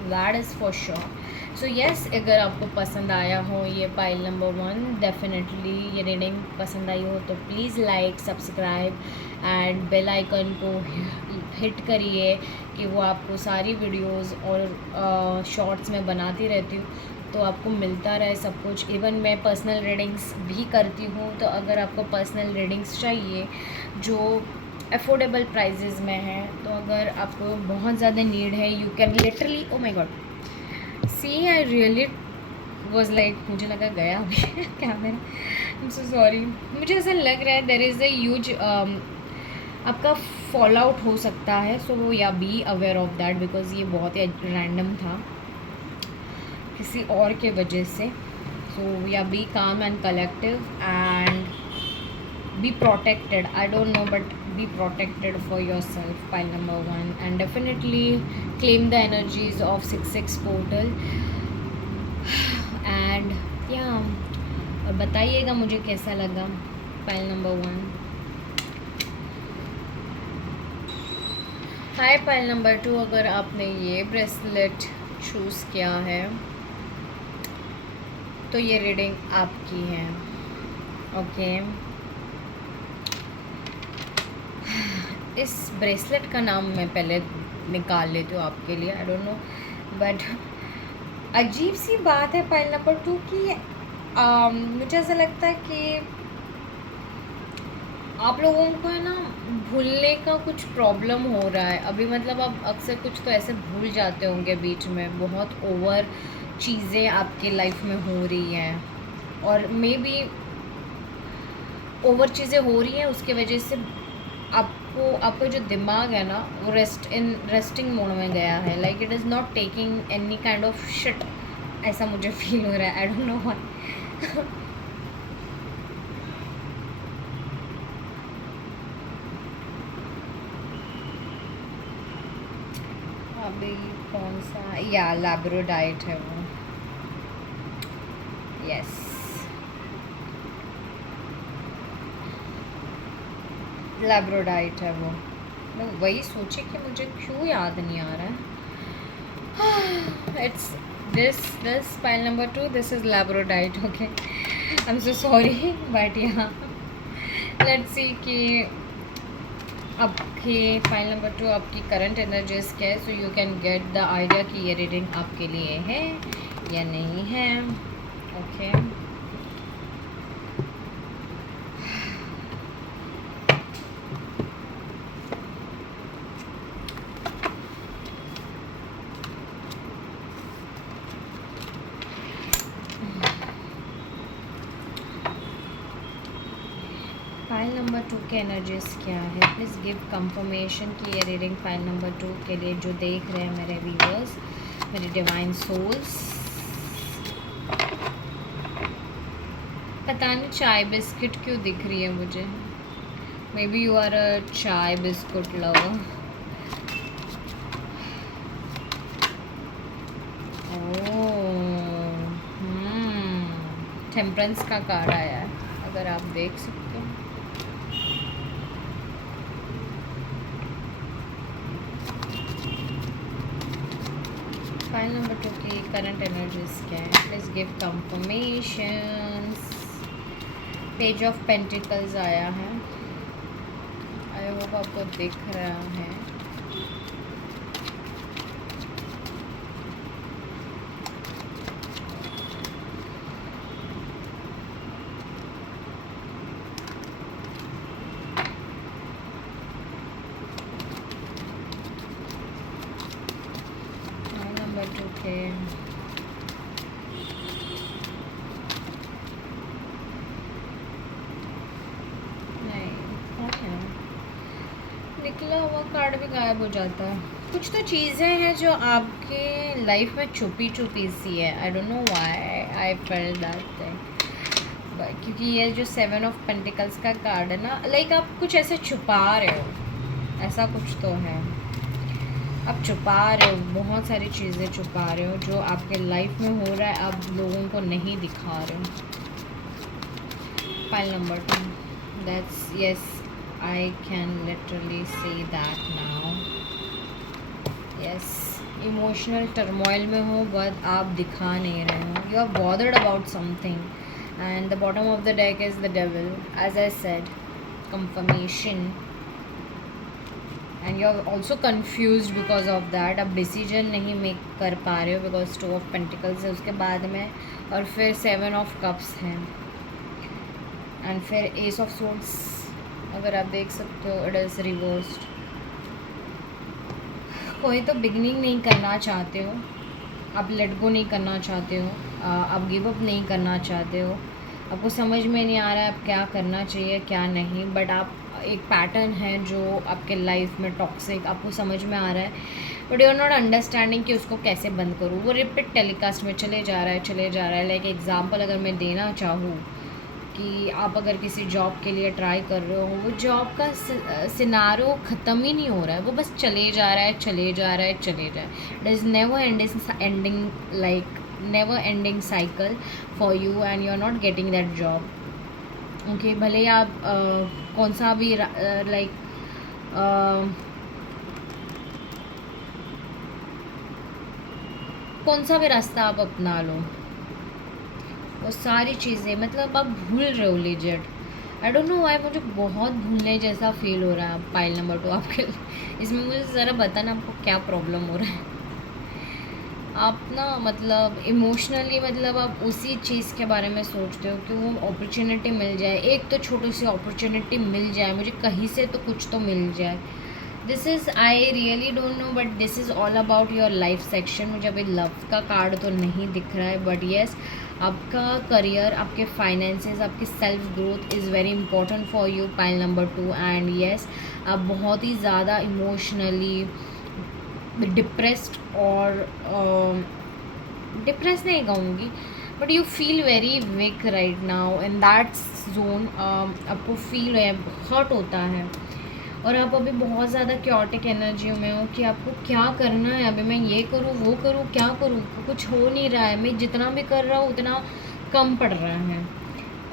That is for sure. So yes, अगर आपको पसंद आया हो ये पाइल नंबर 1, डेफिनेटली ये रीडिंग पसंद आई हो तो please like, subscribe and bell icon को हिट करिए कि वो आपको सारी वीडियोस और शॉर्ट्स में बनाती रहती हूँ तो आपको मिलता रहे सब कुछ. इवन मैं पर्सनल रीडिंग्स भी करती हूँ, तो अगर आपको पर्सनल रीडिंग्स चाहिए जो अफोर्डेबल प्राइजेज़ में है, तो अगर आपको बहुत ज़्यादा नीड है, you can literally, oh my god, see I really was like, मुझे लगा गया अभी camera, I am so sorry. मुझे ऐसा लग रहा है देयर इज़ अ ह्यूज आपका फॉल आउट हो सकता है. So yeah be aware of that because ये बहुत ही रैंडम था किसी और के वजह से. सो या बी काम and collective and be protected. I don't know, but be protected for yourself. Pile number 1, and definitely claim the energies of 6/6 portal. And yeah, और बताइएगा मुझे कैसा लगा पाइल नंबर 1। हाय पाइल नंबर 2, अगर आपने ये ब्रेसलेट चूज़ किया है तो ये रीडिंग आपकी है। ओके, इस ब्रेसलेट का नाम मैं पहले निकाल लेती हूँ आपके लिए। आई डोंट नो, बट अजीब सी बात है पाइल नंबर 2 की मुझे ऐसा लगता है कि आप लोगों को है ना भूलने का कुछ प्रॉब्लम हो रहा है अभी। मतलब आप अक्सर कुछ तो ऐसे भूल जाते होंगे बीच में, बहुत ओवर चीज़ें आपके लाइफ में हो रही हैं और मे बी ओवर चीज़ें हो रही हैं उसके वजह से आपका जो दिमाग है ना वो रेस्टिंग मोड में गया है। Like it is not taking any kind of shit, ऐसा मुझे फील हो रहा है। I don't know why. अभी कौन सा, या लैब्रोडाइट है वो। यस, लैब्रोडाइट है वो। मैं वही सोची कि मुझे क्यों याद नहीं आ रहा है। It's this pile number 2, this is labradorite. Okay, I am so sorry, but यहाँ लेट्स सी कि आपके फाइल नंबर 2 आपकी करंट एनर्जीज क्या है, so you can get the idea कि ये रीडिंग आपके लिए है या नहीं है। ओके, फाइल नंबर 2 के एनर्जीज क्या है, प्लीज़ गिव कंफर्मेशन कि ये रीडिंग फाइल नंबर 2 के लिए जो देख रहे हैं मेरे व्यूअर्स, मेरे डिवाइन सोल्स। पता नहीं चाय बिस्किट क्यों दिख रही है मुझे। Maybe you are a chai biscuit lover. Temperance का कार्ड आया है, अगर आप देख सकते हो। फाइल नंबर 2 की करंट एनर्जीज क्या है, please give confirmations. Page of pentacles आया है, आई होप आपको दिख रहा है। ओके, नहीं निकला हुआ कार्ड भी गायब हो जाता है। कुछ तो चीज़ें हैं जो आपके लाइफ में छुपी छुपी सी है। I don't know why I felt that thing, क्योंकि ये जो 7 ऑफ पेंटिकल्स का कार्ड है ना, लाइक आप कुछ ऐसे छुपा रहे हो, ऐसा कुछ तो है। आप छुपा रहे हो, बहुत सारी चीज़ें छुपा रहे हो जो आपके लाइफ में हो रहा है, आप लोगों को नहीं दिखा रहे हो। Pile number 2, that's yes, I can literally say that now. Yes, emotional turmoil में हो बट आप दिखा नहीं रहे हो। You are bothered about something and the bottom of the deck is the devil, as I said, confirmation. And you are also confused because of that. आप decision नहीं make कर पा रहे हो बिकॉज 2 ऑफ पेंटिकल्स है उसके बाद में, और फिर 7 ऑफ कप्स हैं एंड फिर एस ऑफ सोर्ड्स, अगर आप देख सकते हो, इट इज़ रिवर्स्ड। कोई तो बिगनिंग नहीं करना चाहते हो, आप लेट गो नहीं करना चाहते हो, आप गिव अप नहीं करना चाहते हो, आपको समझ में नहीं आ रहा है आप क्या करना चाहिए क्या नहीं, बट आप एक पैटर्न है जो आपके लाइफ में टॉक्सिक आपको समझ में आ रहा है, but you are not understanding कि उसको कैसे बंद करूँ। वो रिपीट टेलीकास्ट में चले जा रहा है। लाइक एग्जांपल अगर मैं देना चाहूँ कि आप अगर किसी जॉब के लिए ट्राई कर रहे हो, वो जॉब का सिनारो ख़त्म ही नहीं हो रहा है, वो बस चले जा रहा है। It is never ending like never ending cycle for you and you are not getting that job. Okay, भले ही आप कौन सा भी लाइक कौन सा भी रास्ता आप अपना लो, वो सारी चीज़ें मतलब आप भूल रहे हो legit. I don't know why, मुझे बहुत भूलने जैसा फील हो रहा है पाइल नंबर 2 आपके इसमें मुझे ज़रा बताना आपको क्या प्रॉब्लम हो रहा है। आप ना मतलब इमोशनली मतलब आप उसी चीज़ के बारे में सोचते हो कि वो अपॉर्चुनिटी मिल जाए, एक तो छोटी सी अपॉर्चुनिटी मिल जाए मुझे, कहीं से तो कुछ तो मिल जाए। This is I really don't know but this is all about your life section. मुझे अभी लव का कार्ड तो नहीं दिख रहा है, बट येस आपका करियर, आपके फाइनेंसेस, आपकी self growth is very important for you pile number 2। And yes आप बहुत ही ज़्यादा इमोशनली डिप्रेस्ड और डिप्रेस नहीं कहूँगी, but you feel very weak right now in that zone. आपको फील है, हर्ट होता है, और आप अभी बहुत ज़्यादा क्योटिक एनर्जी में हो कि आपको क्या करना है। अभी मैं ये करूँ वो करूँ क्या करूँ, कुछ हो नहीं रहा है, मैं जितना भी कर रहा हूँ उतना कम पड़ रहा है।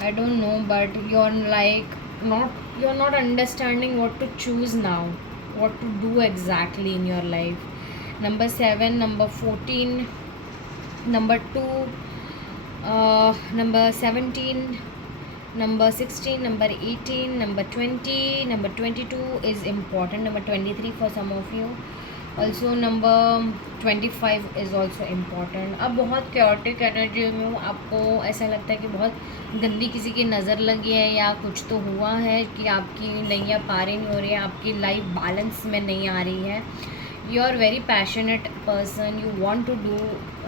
I don't know but you are like not, you are not understanding what to choose now, what to do exactly in your life. Number 7, number 14, number 2, number 17, number 16, number 18, number 20, number 22 is important, number 23 for some of you, also number 25 is also important। अब बहुत chaotic energy में हूँ, आपको ऐसा लगता है कि बहुत गंदी किसी की नज़र लगी है या कुछ तो हुआ है कि आपकी नैया पार ही नहीं हो रही है, आपकी लाइफ बैलेंस में नहीं आ रही है। You are very passionate person, you want to do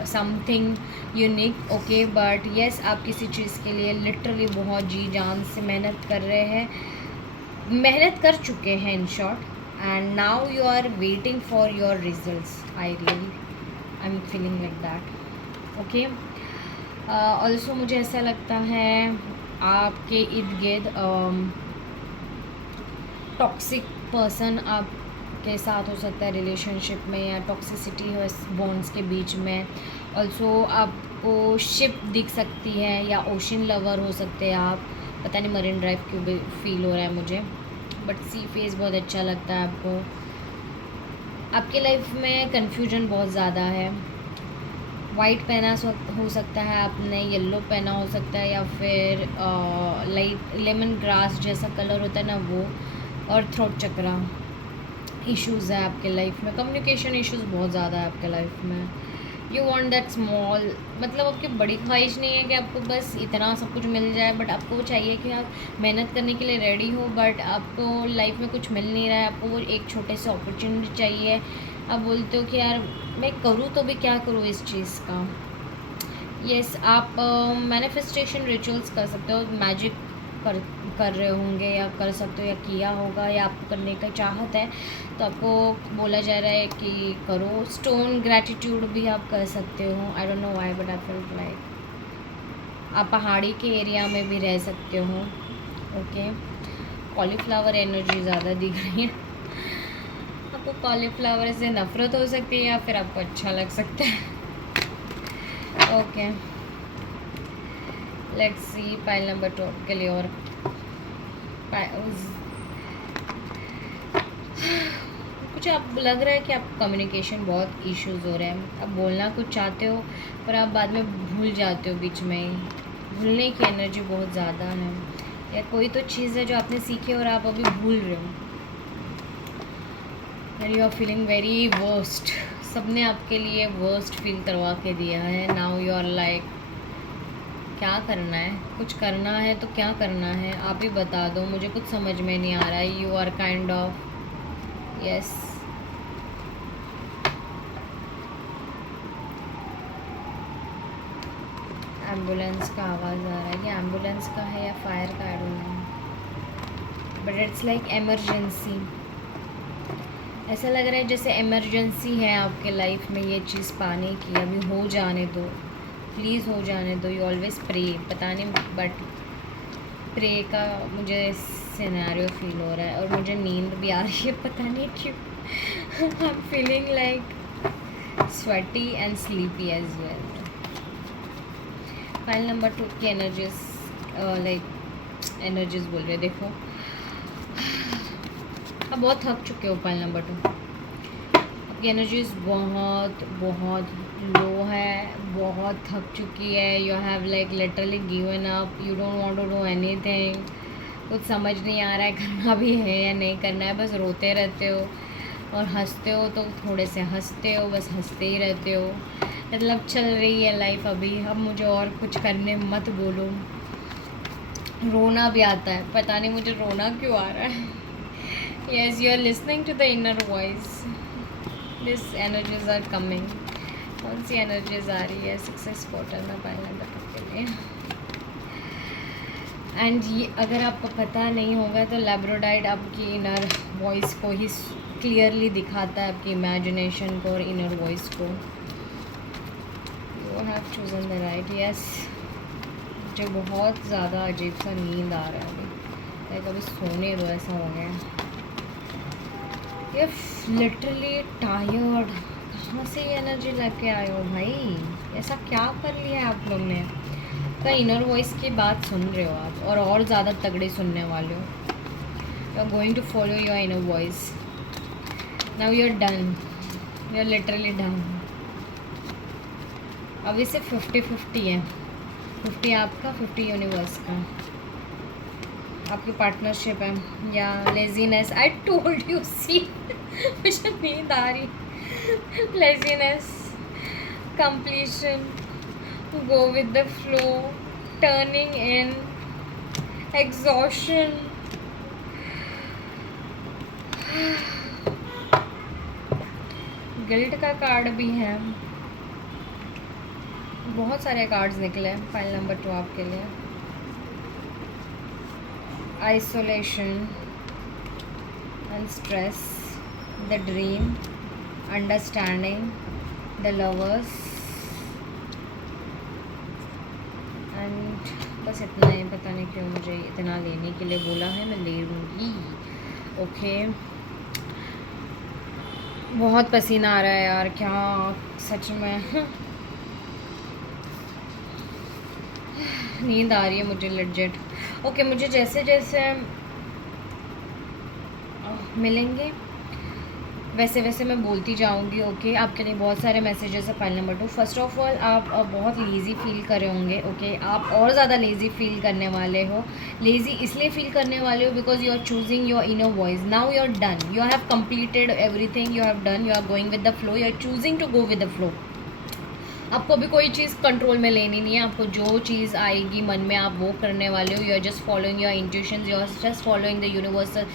something unique, okay, but yes आप किसी चीज़ के लिए लिटरली बहुत जी जान से मेहनत कर रहे हैं, मेहनत कर चुके हैं in short, and now you are waiting for your results. I am feeling like that, okay. Also मुझे ऐसा लगता है आपके इर्द गिर्द टॉक्सिक पर्सन आपके साथ हो सकता है रिलेशनशिप में, या टॉक्सिसिटी हो बॉन्ड्स के बीच में। ऑल्सो आपको शिप दिख सकती है या ओशन लवर हो सकते हैं आप, पता नहीं मरीन ड्राइव क्यों भी फील हो रहा है मुझे, बट सी फेस बहुत अच्छा लगता है आपको। आपकी लाइफ में कन्फ्यूजन बहुत ज़्यादा है, वाइट पहना हो सकता है आपने, येलो पहना हो सकता है, या फिर लाइट लेमन ग्रास जैसा कलर होता है ना वो, और थ्रोट चक्रा इश्यूज़ है आपके लाइफ में, कम्युनिकेशन इश्यूज़ बहुत ज़्यादा है आपके लाइफ में। यू वांट दैट स्मॉल, मतलब आपकी बड़ी ख्वाहिश नहीं है कि आपको बस इतना सब कुछ मिल जाए, बट आपको चाहिए कि आप मेहनत करने के लिए रेडी हो, बट आपको लाइफ में कुछ मिल नहीं रहा है, आपको वो एक छोटे से अपॉर्चुनिटी चाहिए। आप बोलते हो कि यार मैं करूँ तो भी क्या करूँ इस चीज़ का। यस आप मैनिफेस्टेशन रिचुअल्स कर सकते हो, मैजिक कर रहे होंगे या कर सकते हो या किया होगा, या आपको करने का चाहत है तो आपको बोला जा रहा है कि करो। स्टोन ग्रैटिट्यूड भी आप कर सकते हो, आई don't know why but I feel like आप पहाड़ी के एरिया में भी रह सकते हो, ओके। कॉलीफ्लावर एनर्जी ज़्यादा दिख रही है, आपको कॉलीफ्लावर से नफ़रत हो सकती है या फिर आपको अच्छा लग सकता है, okay. Let's C pile number 2 के लिए। और कुछ आप लग रहा है कि आप कम्युनिकेशन बहुत इश्यूज हो रहे हैं, आप बोलना कुछ चाहते हो पर आप बाद में भूल जाते हो, बीच में भूलने की एनर्जी बहुत ज़्यादा है, या कोई तो चीज़ है जो आपने सीखी और आप अभी भूल रहे हो, and you are feeling very worst. सबने आपके लिए वर्स्ट फील करवा के दिया है, नाउ यू आर लाइक क्या करना है, कुछ करना है तो क्या करना है आप ही बता दो, मुझे कुछ समझ में नहीं आ रहा है। You are kind of yes ambulance का आवाज़ आ रहा है, ये एम्बुलेंस का है या फायर का, आई don't know, but it's like emergency. ऐसा लग रहा है जैसे इमरजेंसी है आपके लाइफ में ये चीज़ पाने की, अभी हो जाने दो, प्लीज़ हो जाने दो। यू ऑलवेज प्रे, पता नहीं बट प्रे का मुझे सिनेरियो फील हो रहा है, और मुझे नींद भी आ रही है, पता नहीं क्यों। I am feeling like sweaty and sleepy as well. File number 2 की एनर्जीज, लाइक एनर्जीज बोल रहे, देखो आप बहुत थक चुके हो। फाइल नंबर 2 आपकी एनर्जीज बहुत बहुत लो है, बहुत थक चुकी है। You have like literally given up, you don't want to do anything. कुछ समझ नहीं आ रहा है करना भी है या नहीं करना है, बस रोते रहते हो और हंसते हो तो थोड़े से हंसते हो, बस हंसते ही रहते हो। मतलब चल रही है लाइफ अभी, अब मुझे और कुछ करने मत बोलो। रोना भी आता है, पता नहीं मुझे रोना क्यों आ रहा है। Yes, you are listening to the inner voice, this energies are coming. कौन सी एनर्जीज आ रही है सक्सेस पोर्टल में फाइल नंबर 2 के लिए? एंड ये अगर आपको पता नहीं होगा तो लैब्रोडाइट आपकी इनर वॉइस को ही क्लियरली दिखाता है, आपकी इमेजिनेशन को और इनर वॉइस को। You have chosen the right. Yes, मुझे बहुत ज़्यादा अजीब सा नींद आ रहा है अभी, लाइक अभी सोने दो, ऐसा हो गया। ये लिटरली टायर्ड, कहाँ से ये एनर्जी लेके आए हो भाई? ऐसा क्या कर लिया है आप लोग ने? का इनर वॉइस की बात सुन रहे हो आप, और ज़्यादा तगड़े सुनने वाले हो। You are going to follow your inner voice. Now you are done, you are literally done. अभी से 50-50 है, 50 आपका, 50 यूनिवर्स का। आपकी पार्टनरशिप है या लेजीनेस। आई टोल्ड यू, सी मुझे नींद आ रही। Laziness, completion, go with the flow, turning in, exhaustion. Guilt का कार्ड भी है, बहुत सारे कार्ड्स निकले फाइल नंबर 2 आपके लिए। Isolation and stress, the dream, understanding, the lovers, and बस इतना ही। पता नहीं क्यों मुझे इतना लेने के लिए बोला है, मैं ले लूँगी। ओके, बहुत पसीना आ रहा है यार, क्या सच में नींद आ रही है मुझे लेजिट। ओके, मुझे जैसे जैसे मिलेंगे वैसे वैसे मैं बोलती जाऊंगी। ओके, आपके लिए बहुत सारे मैसेजेस है file number 2। First of all, आप बहुत लेज़ी फील कर रहे होंगे। ओके, आप और ज़्यादा लेज़ी फील करने वाले हो। लेज़ी इसलिए फील करने वाले हो because you are choosing your inner voice. Now you are done, you have completed everything, you have done, you are going with the flow, you are choosing to go with the flow. आपको अभी कोई चीज़ control में लेनी नहीं है। आपको जो चीज़ आएगी मन में आप वो करने वाले हो। You are just following your intuitions, you are just following the universal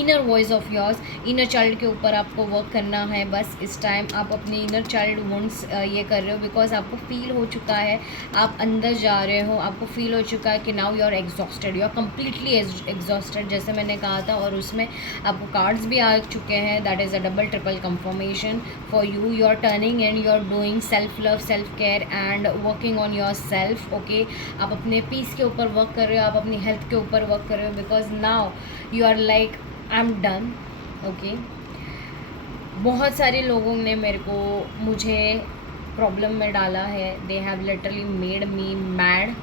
inner voice of yours. Inner child के ऊपर आपको वर्क करना है बस इस टाइम। आप अपनी इनर चाइल्ड वुंड्स ये कर रहे हो बिकॉज आपको फील हो चुका है, आप अंदर जा रहे हो, आपको फील हो चुका है कि now you are exhausted, you are completely exhausted जैसे मैंने कहा था। और उसमें आपको कार्ड्स भी आ चुके हैं, that is a double triple confirmation for you. You are turning and you are doing self love, self care and working on your self. Okay, आप अपने पीस के ऊपर वर्क कर रहे हो, आप अपनी हेल्थ के ऊपर वर्क कर रहे हो because now you are like I am done. Okay, बहुत सारे लोगों ने मुझे प्रॉब्लम में डाला है। They have literally made me mad,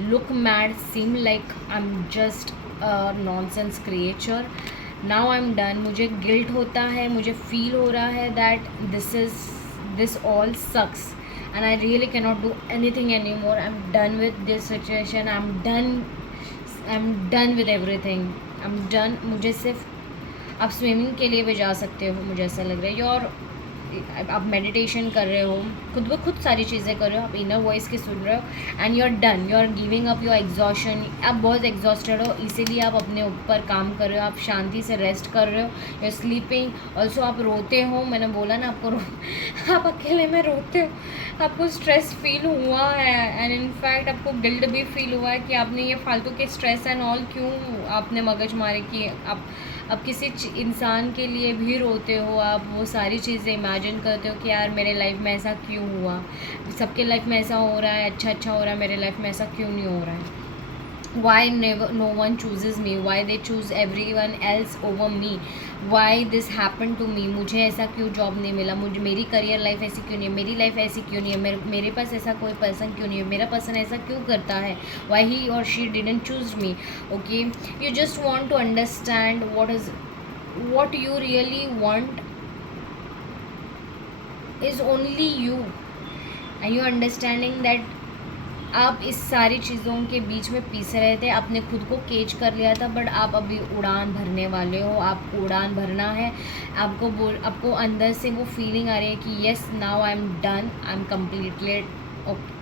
look mad, seem like I am just a nonsense creature. Now I am done. मुझे गिल्ट होता है, मुझे फील हो रहा है that this all sucks and I really cannot do anything anymore. I'm done with this situation. I'm done with everything. I'm done. मुझे सिर्फ आप स्विमिंग के लिए भी जा सकते हो, मुझे ऐसा लग रहा है। और आप मेडिटेशन कर रहे हो, खुद ब खुद सारी चीज़ें कर रहे हो, आप इनर वॉइस की सुन रहे हो and you are done, you are giving up your exhaustion. आप बहुत एग्जॉस्टेड हो, इसीलिए आप अपने ऊपर काम कर रहे हो, आप शांति से रेस्ट कर रहे हो, यू आर स्लीपिंग। ऑल्सो आप रोते हो, मैंने बोला ना आपको आप अकेले में रोते हो, आपको स्ट्रेस फील हुआ है एंड इनफैक्ट आपको गिल्ट भी फील हुआ है कि आपने ये फालतू के स्ट्रेस एंड ऑल क्यों आपने मगज मारे कि आप किसी इंसान के लिए भी रोते हो। आप वो सारी चीज़ें इमेजिन करते हो कि यार मेरे लाइफ में ऐसा क्यों हुआ, सबके लाइफ में ऐसा हो रहा है, अच्छा हो रहा है, मेरे लाइफ में ऐसा क्यों नहीं हो रहा है। why never no one chooses me, why they choose everyone else over me, why this happened to me, मुझे ऐसा क्यों जॉब नहीं मिला, मुझे मेरी करियर लाइफ ऐसी क्यों नहीं है, मेरी लाइफ ऐसी क्यों नहीं है, मेरे पास ऐसा कोई पर्सन क्यों नहीं है, मेरा पर्सन ऐसा क्यों करता है, why he or she didn't choose me. Okay, you just want to understand what you really want is only you, and you understanding that आप इस सारी चीज़ों के बीच में पीस रहे थे, आपने खुद को केज कर लिया था, बट आप अभी उड़ान भरने वाले हो, आपको उड़ान भरना है. आपको अंदर से वो फीलिंग आ रही है कि yes now I am done, I am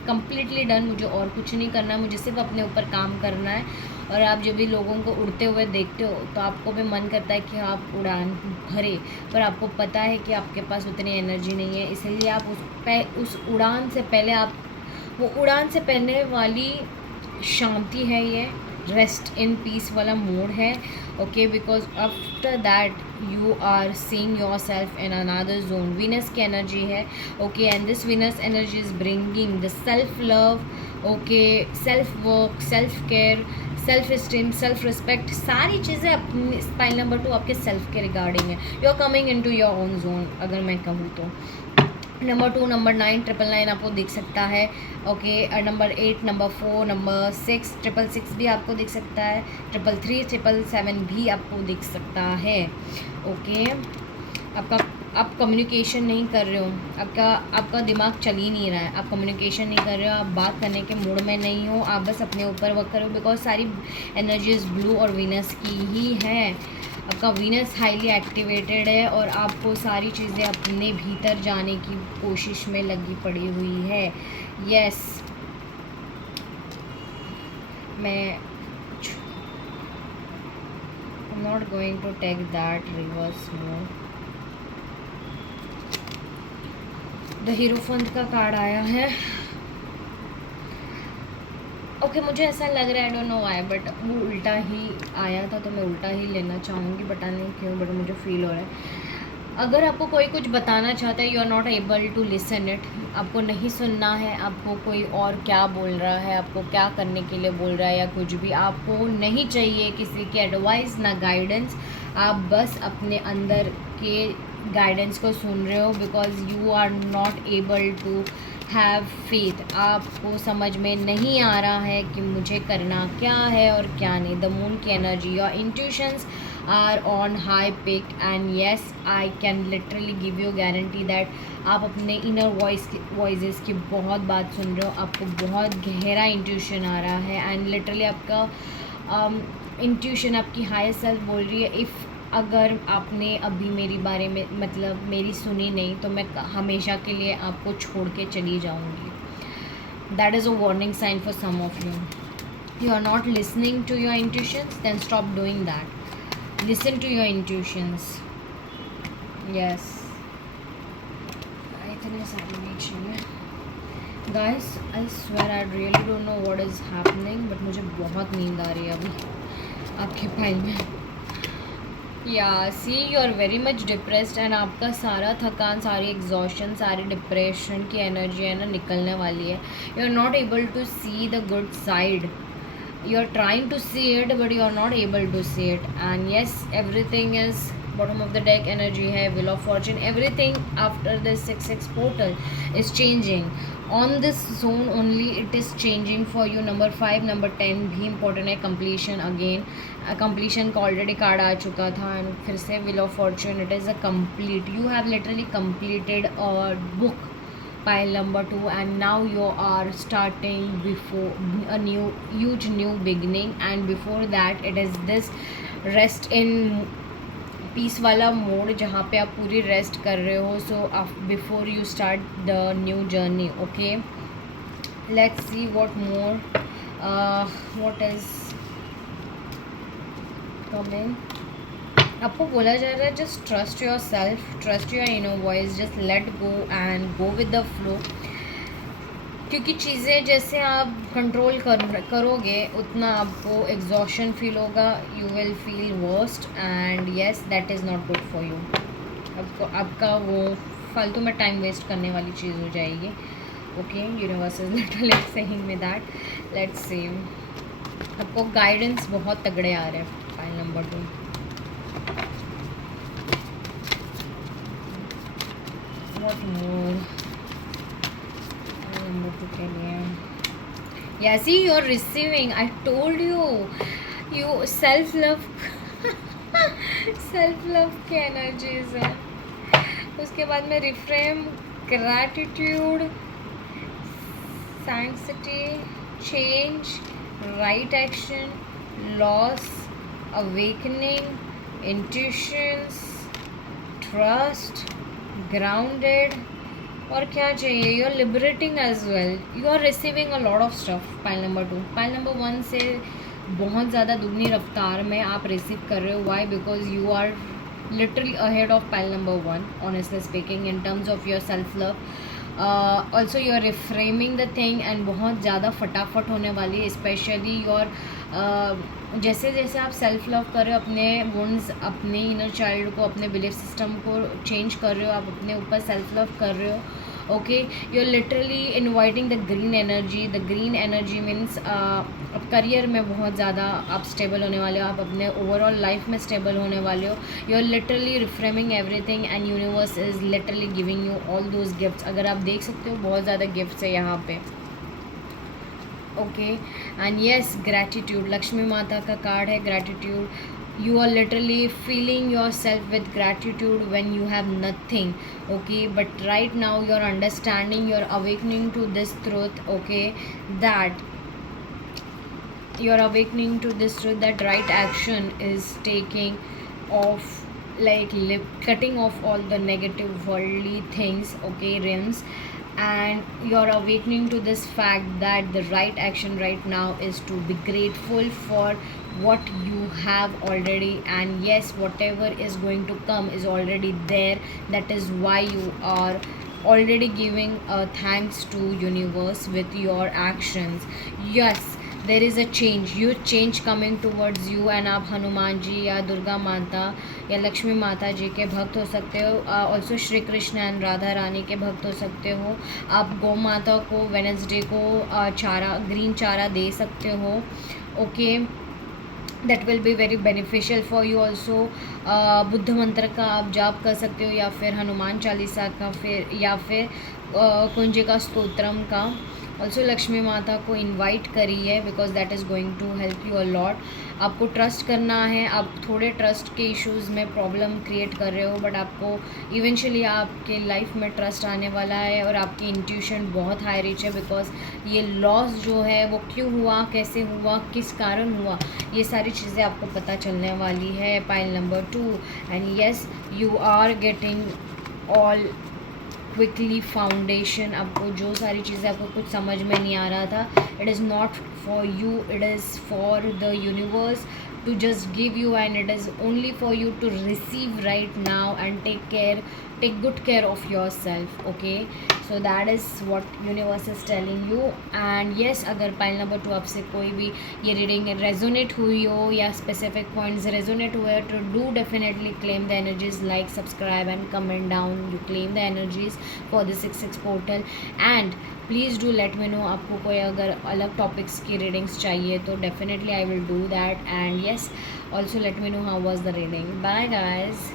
completely done, मुझे और कुछ नहीं करना है, मुझे सिर्फ अपने ऊपर काम करना है. और आप जब भी लोगों को उड़ते हुए देखते हो तो आपको भी मन करता है कि आप उड़ान भरे, पर आपको पता है कि आपके पास उतनी एनर्जी नहीं है, इसलिए आप उस उड़ान से पहले वो उड़ान से पहले वाली शांति है, ये रेस्ट इन पीस वाला मोड है. Okay, because after that you are seeing your self in another zone. Venus की एनर्जी है. Okay, and this Venus energy is bringing the self love. Okay, self work, self care, self esteem, self respect, सारी चीज़ें अपनी स्पाइल number 2 आपके self के regarding है. You are coming into your own zone, अगर मैं कहूँ तो. नंबर 2, नंबर 9, 999 आपको दिख सकता है. ओके, नंबर 8, नंबर 4, नंबर 6, 666 भी आपको दिख सकता है. 333, 777 भी आपको दिख सकता है. ओके, आप कम्युनिकेशन नहीं कर रहे हो, आपका दिमाग चल ही नहीं रहा है, आप कम्युनिकेशन नहीं कर रहे हो, आप बात करने के मूड में नहीं हो, आप बस अपने ऊपर वर्क करो, बिकॉज सारी एनर्जीज ब्लू और वीनस की ही है. आपका वीनस हाईली एक्टिवेटेड है और आपको सारी चीज़ें अपने भीतर जाने की कोशिश में लगी पड़ी हुई है. यस, मैं not going to take that reverse mode. The hierophant का कार्ड आया है. ओके, मुझे ऐसा लग रहा है, I don't know why, but वो उल्टा ही आया था तो मैं उल्टा ही लेना चाहूँगी, पता नहीं क्यों, बट मुझे फील हो रहा है. अगर आपको कोई कुछ बताना चाहता है, you are not able to listen it, आपको नहीं सुनना है, आपको कोई और क्या बोल रहा है, आपको क्या करने के लिए बोल रहा है या कुछ भी, आपको नहीं चाहिए किसी की एडवाइस ना गाइडेंस, आप बस अपने अंदर के गाइडेंस को सुन रहे हो, because you are not able to have faith. आपको समझ में नहीं आ रहा है कि मुझे करना क्या है और क्या नहीं. द मून की energy, your intuitions are on high peak, and yes I can literally give you guarantee that आप अपने इनर वॉइसेस की बहुत बात सुन रहे हो, आपको बहुत गहरा इंट्यूशन आ रहा है, एंड लिटरली आपका इंट्यूशन आपकी हायर सेल्फ बोल रही है, इफ़ अगर आपने अभी मेरी बारे में मतलब मेरी सुनी नहीं तो मैं हमेशा के लिए आपको छोड़ के चली जाऊंगी. That is a warning sign for some of you. You are not listening to your intuitions, then stop doing that. Listen to your intuitions. Yes, इतने सारे नहीं चाहिए guys. I swear I really don't know what is happening, but मुझे बहुत नींद आ रही है अभी आपके फाइल में. Yeah see, you are very much depressed, and आपका सारा थकान, सारी एग्जॉशन, सारी डिप्रेशन की एनर्जी है ना निकलने वाली है. You are not able to see the good side. You are trying to see it but you are not able to see it. And yes, everything is bottom of the deck energy है, wheel of fortune. Everything after this 6 portal is changing. On this zone only it is changing for you. Number 5, number 10 भी important है. Completion again, completion का already card आ चुका था, and फिर से wheel of Fortune. It is a complete, you have literally completed a book pile number 2, and now you are starting before a huge new beginning, and before that it is this rest in peace वाला mode जहाँ पे आप पूरी rest कर रहे हो. So before you start the new journey. Okay, let's see what more, what is coming. आपको बोला जा रहा है just trust your self, trust your inner voice, just let go and go with the flow. क्योंकि चीज़ें जैसे आप control करोगे उतना आपको एग्जॉशन फील होगा, you will feel worst, and yes that is not good for you. आपका वो फालतू में टाइम वेस्ट करने वाली चीज़ हो जाएगी. Okay, universe is literally saying me that. Let's see. आपको गाइडेंस बहुत तगड़े आ रहे हैं pile number 2। What more pile number 2 के लिए? Yeah, see, you're receiving. I told you. You self love self love की एनर्जीज है। उसके बाद में reframe, gratitude, sanctity, change, right action, loss, awakening, intuitions, trust, grounded. और क्या चाहिए? You are liberating as well, you are receiving a lot of stuff. Pile number 2 pile number 1 से बहुत ज़्यादा दुगनी रफ्तार में आप रिसीव कर रहे हो। Why? Because you are literally ahead of pile number 1, honestly speaking, in terms of your self love. Also you are reframing the thing and बहुत ज़्यादा फटाफट होने वाली है। स्पेशली योर जैसे जैसे आप सेल्फ लव कर रहे हो, अपने वुंड्स, अपने इनर चाइल्ड को, अपने बिलीफ सिस्टम को चेंज कर रहे हो, आप अपने ऊपर सेल्फ लव कर रहे हो। Okay, you are literally inviting the green energy. The green energy means अब करियर में बहुत ज़्यादा आप स्टेबल होने वाले हो, आप अपने ओवरऑल लाइफ में स्टेबल होने वाले हो। You are literally reframing everything and universe is literally giving you all those gifts. अगर आप देख सकते हो, बहुत ज़्यादा गिफ्ट्स है यहाँ पे। Okay, and yes, gratitude, Lakshmi माता का कार्ड है gratitude. You are literally feeling yourself with gratitude when you have nothing. Okay, but right now you're understanding, you're awakening to this truth. Okay, that you're awakening to this truth that right action is taking off, like cutting off all the negative worldly things. Okay, rims. And you're awakening to this fact that the right action right now is to be grateful for what you have already, and yes, whatever is going to come is already there. That is why you are already giving thanks to universe with your actions. Yes, there is a change, you change coming towards you, and आप हनुमान जी या दुर्गा माता या लक्ष्मी माता जी के भक्त हो सकते हो। ऑल्सो श्री कृष्ण एंड राधा रानी के भक्त हो सकते हो। आप गौ माता को वेडनेसडे को चारा, ग्रीन चारा दे सकते हो। Okay, that will be very beneficial for you. Also Buddha मंत्र का आप जाप कर सकते हो, या फिर हनुमान चालीसा का, फिर या फिर कुंजिका स्तोत्रम का। ऑल्सो लक्ष्मी माता को इनवाइट करिए, because that is going to help you a lot. आपको ट्रस्ट करना है। आप थोड़े ट्रस्ट के इश्यूज़ में प्रॉब्लम क्रिएट कर रहे हो, बट आपको इवेंचुअली आपके लाइफ में ट्रस्ट आने वाला है, और आपकी इंट्यूशन बहुत हाई रिच है। बिकॉज ये लॉस जो है वो क्यों हुआ, कैसे हुआ, किस कारण हुआ, ये सारी चीज़ें आपको पता चलने वाली है pile number 2। And yes, you are getting all quickly foundation. आपको जो सारी चीज़ें आपको कुछ समझ में नहीं आ रहा था, it is not for you, it is for the universe to just give you, and it is only for you to receive right now and take good care of yourself. Okay, so that is what universe is telling you. And yes, अगर pile number 2 आपसे कोई भी ये reading resonate हुई हो या specific points resonate हुए, तो do definitely claim the energies, like, subscribe and comment down. You claim the energies for the 6/6 portal, and please do let me know आपको कोई अगर अलग टॉपिक्स की रीडिंग्स चाहिए तो definitely I will do that. And yes, also let me know how was the reading. Bye guys.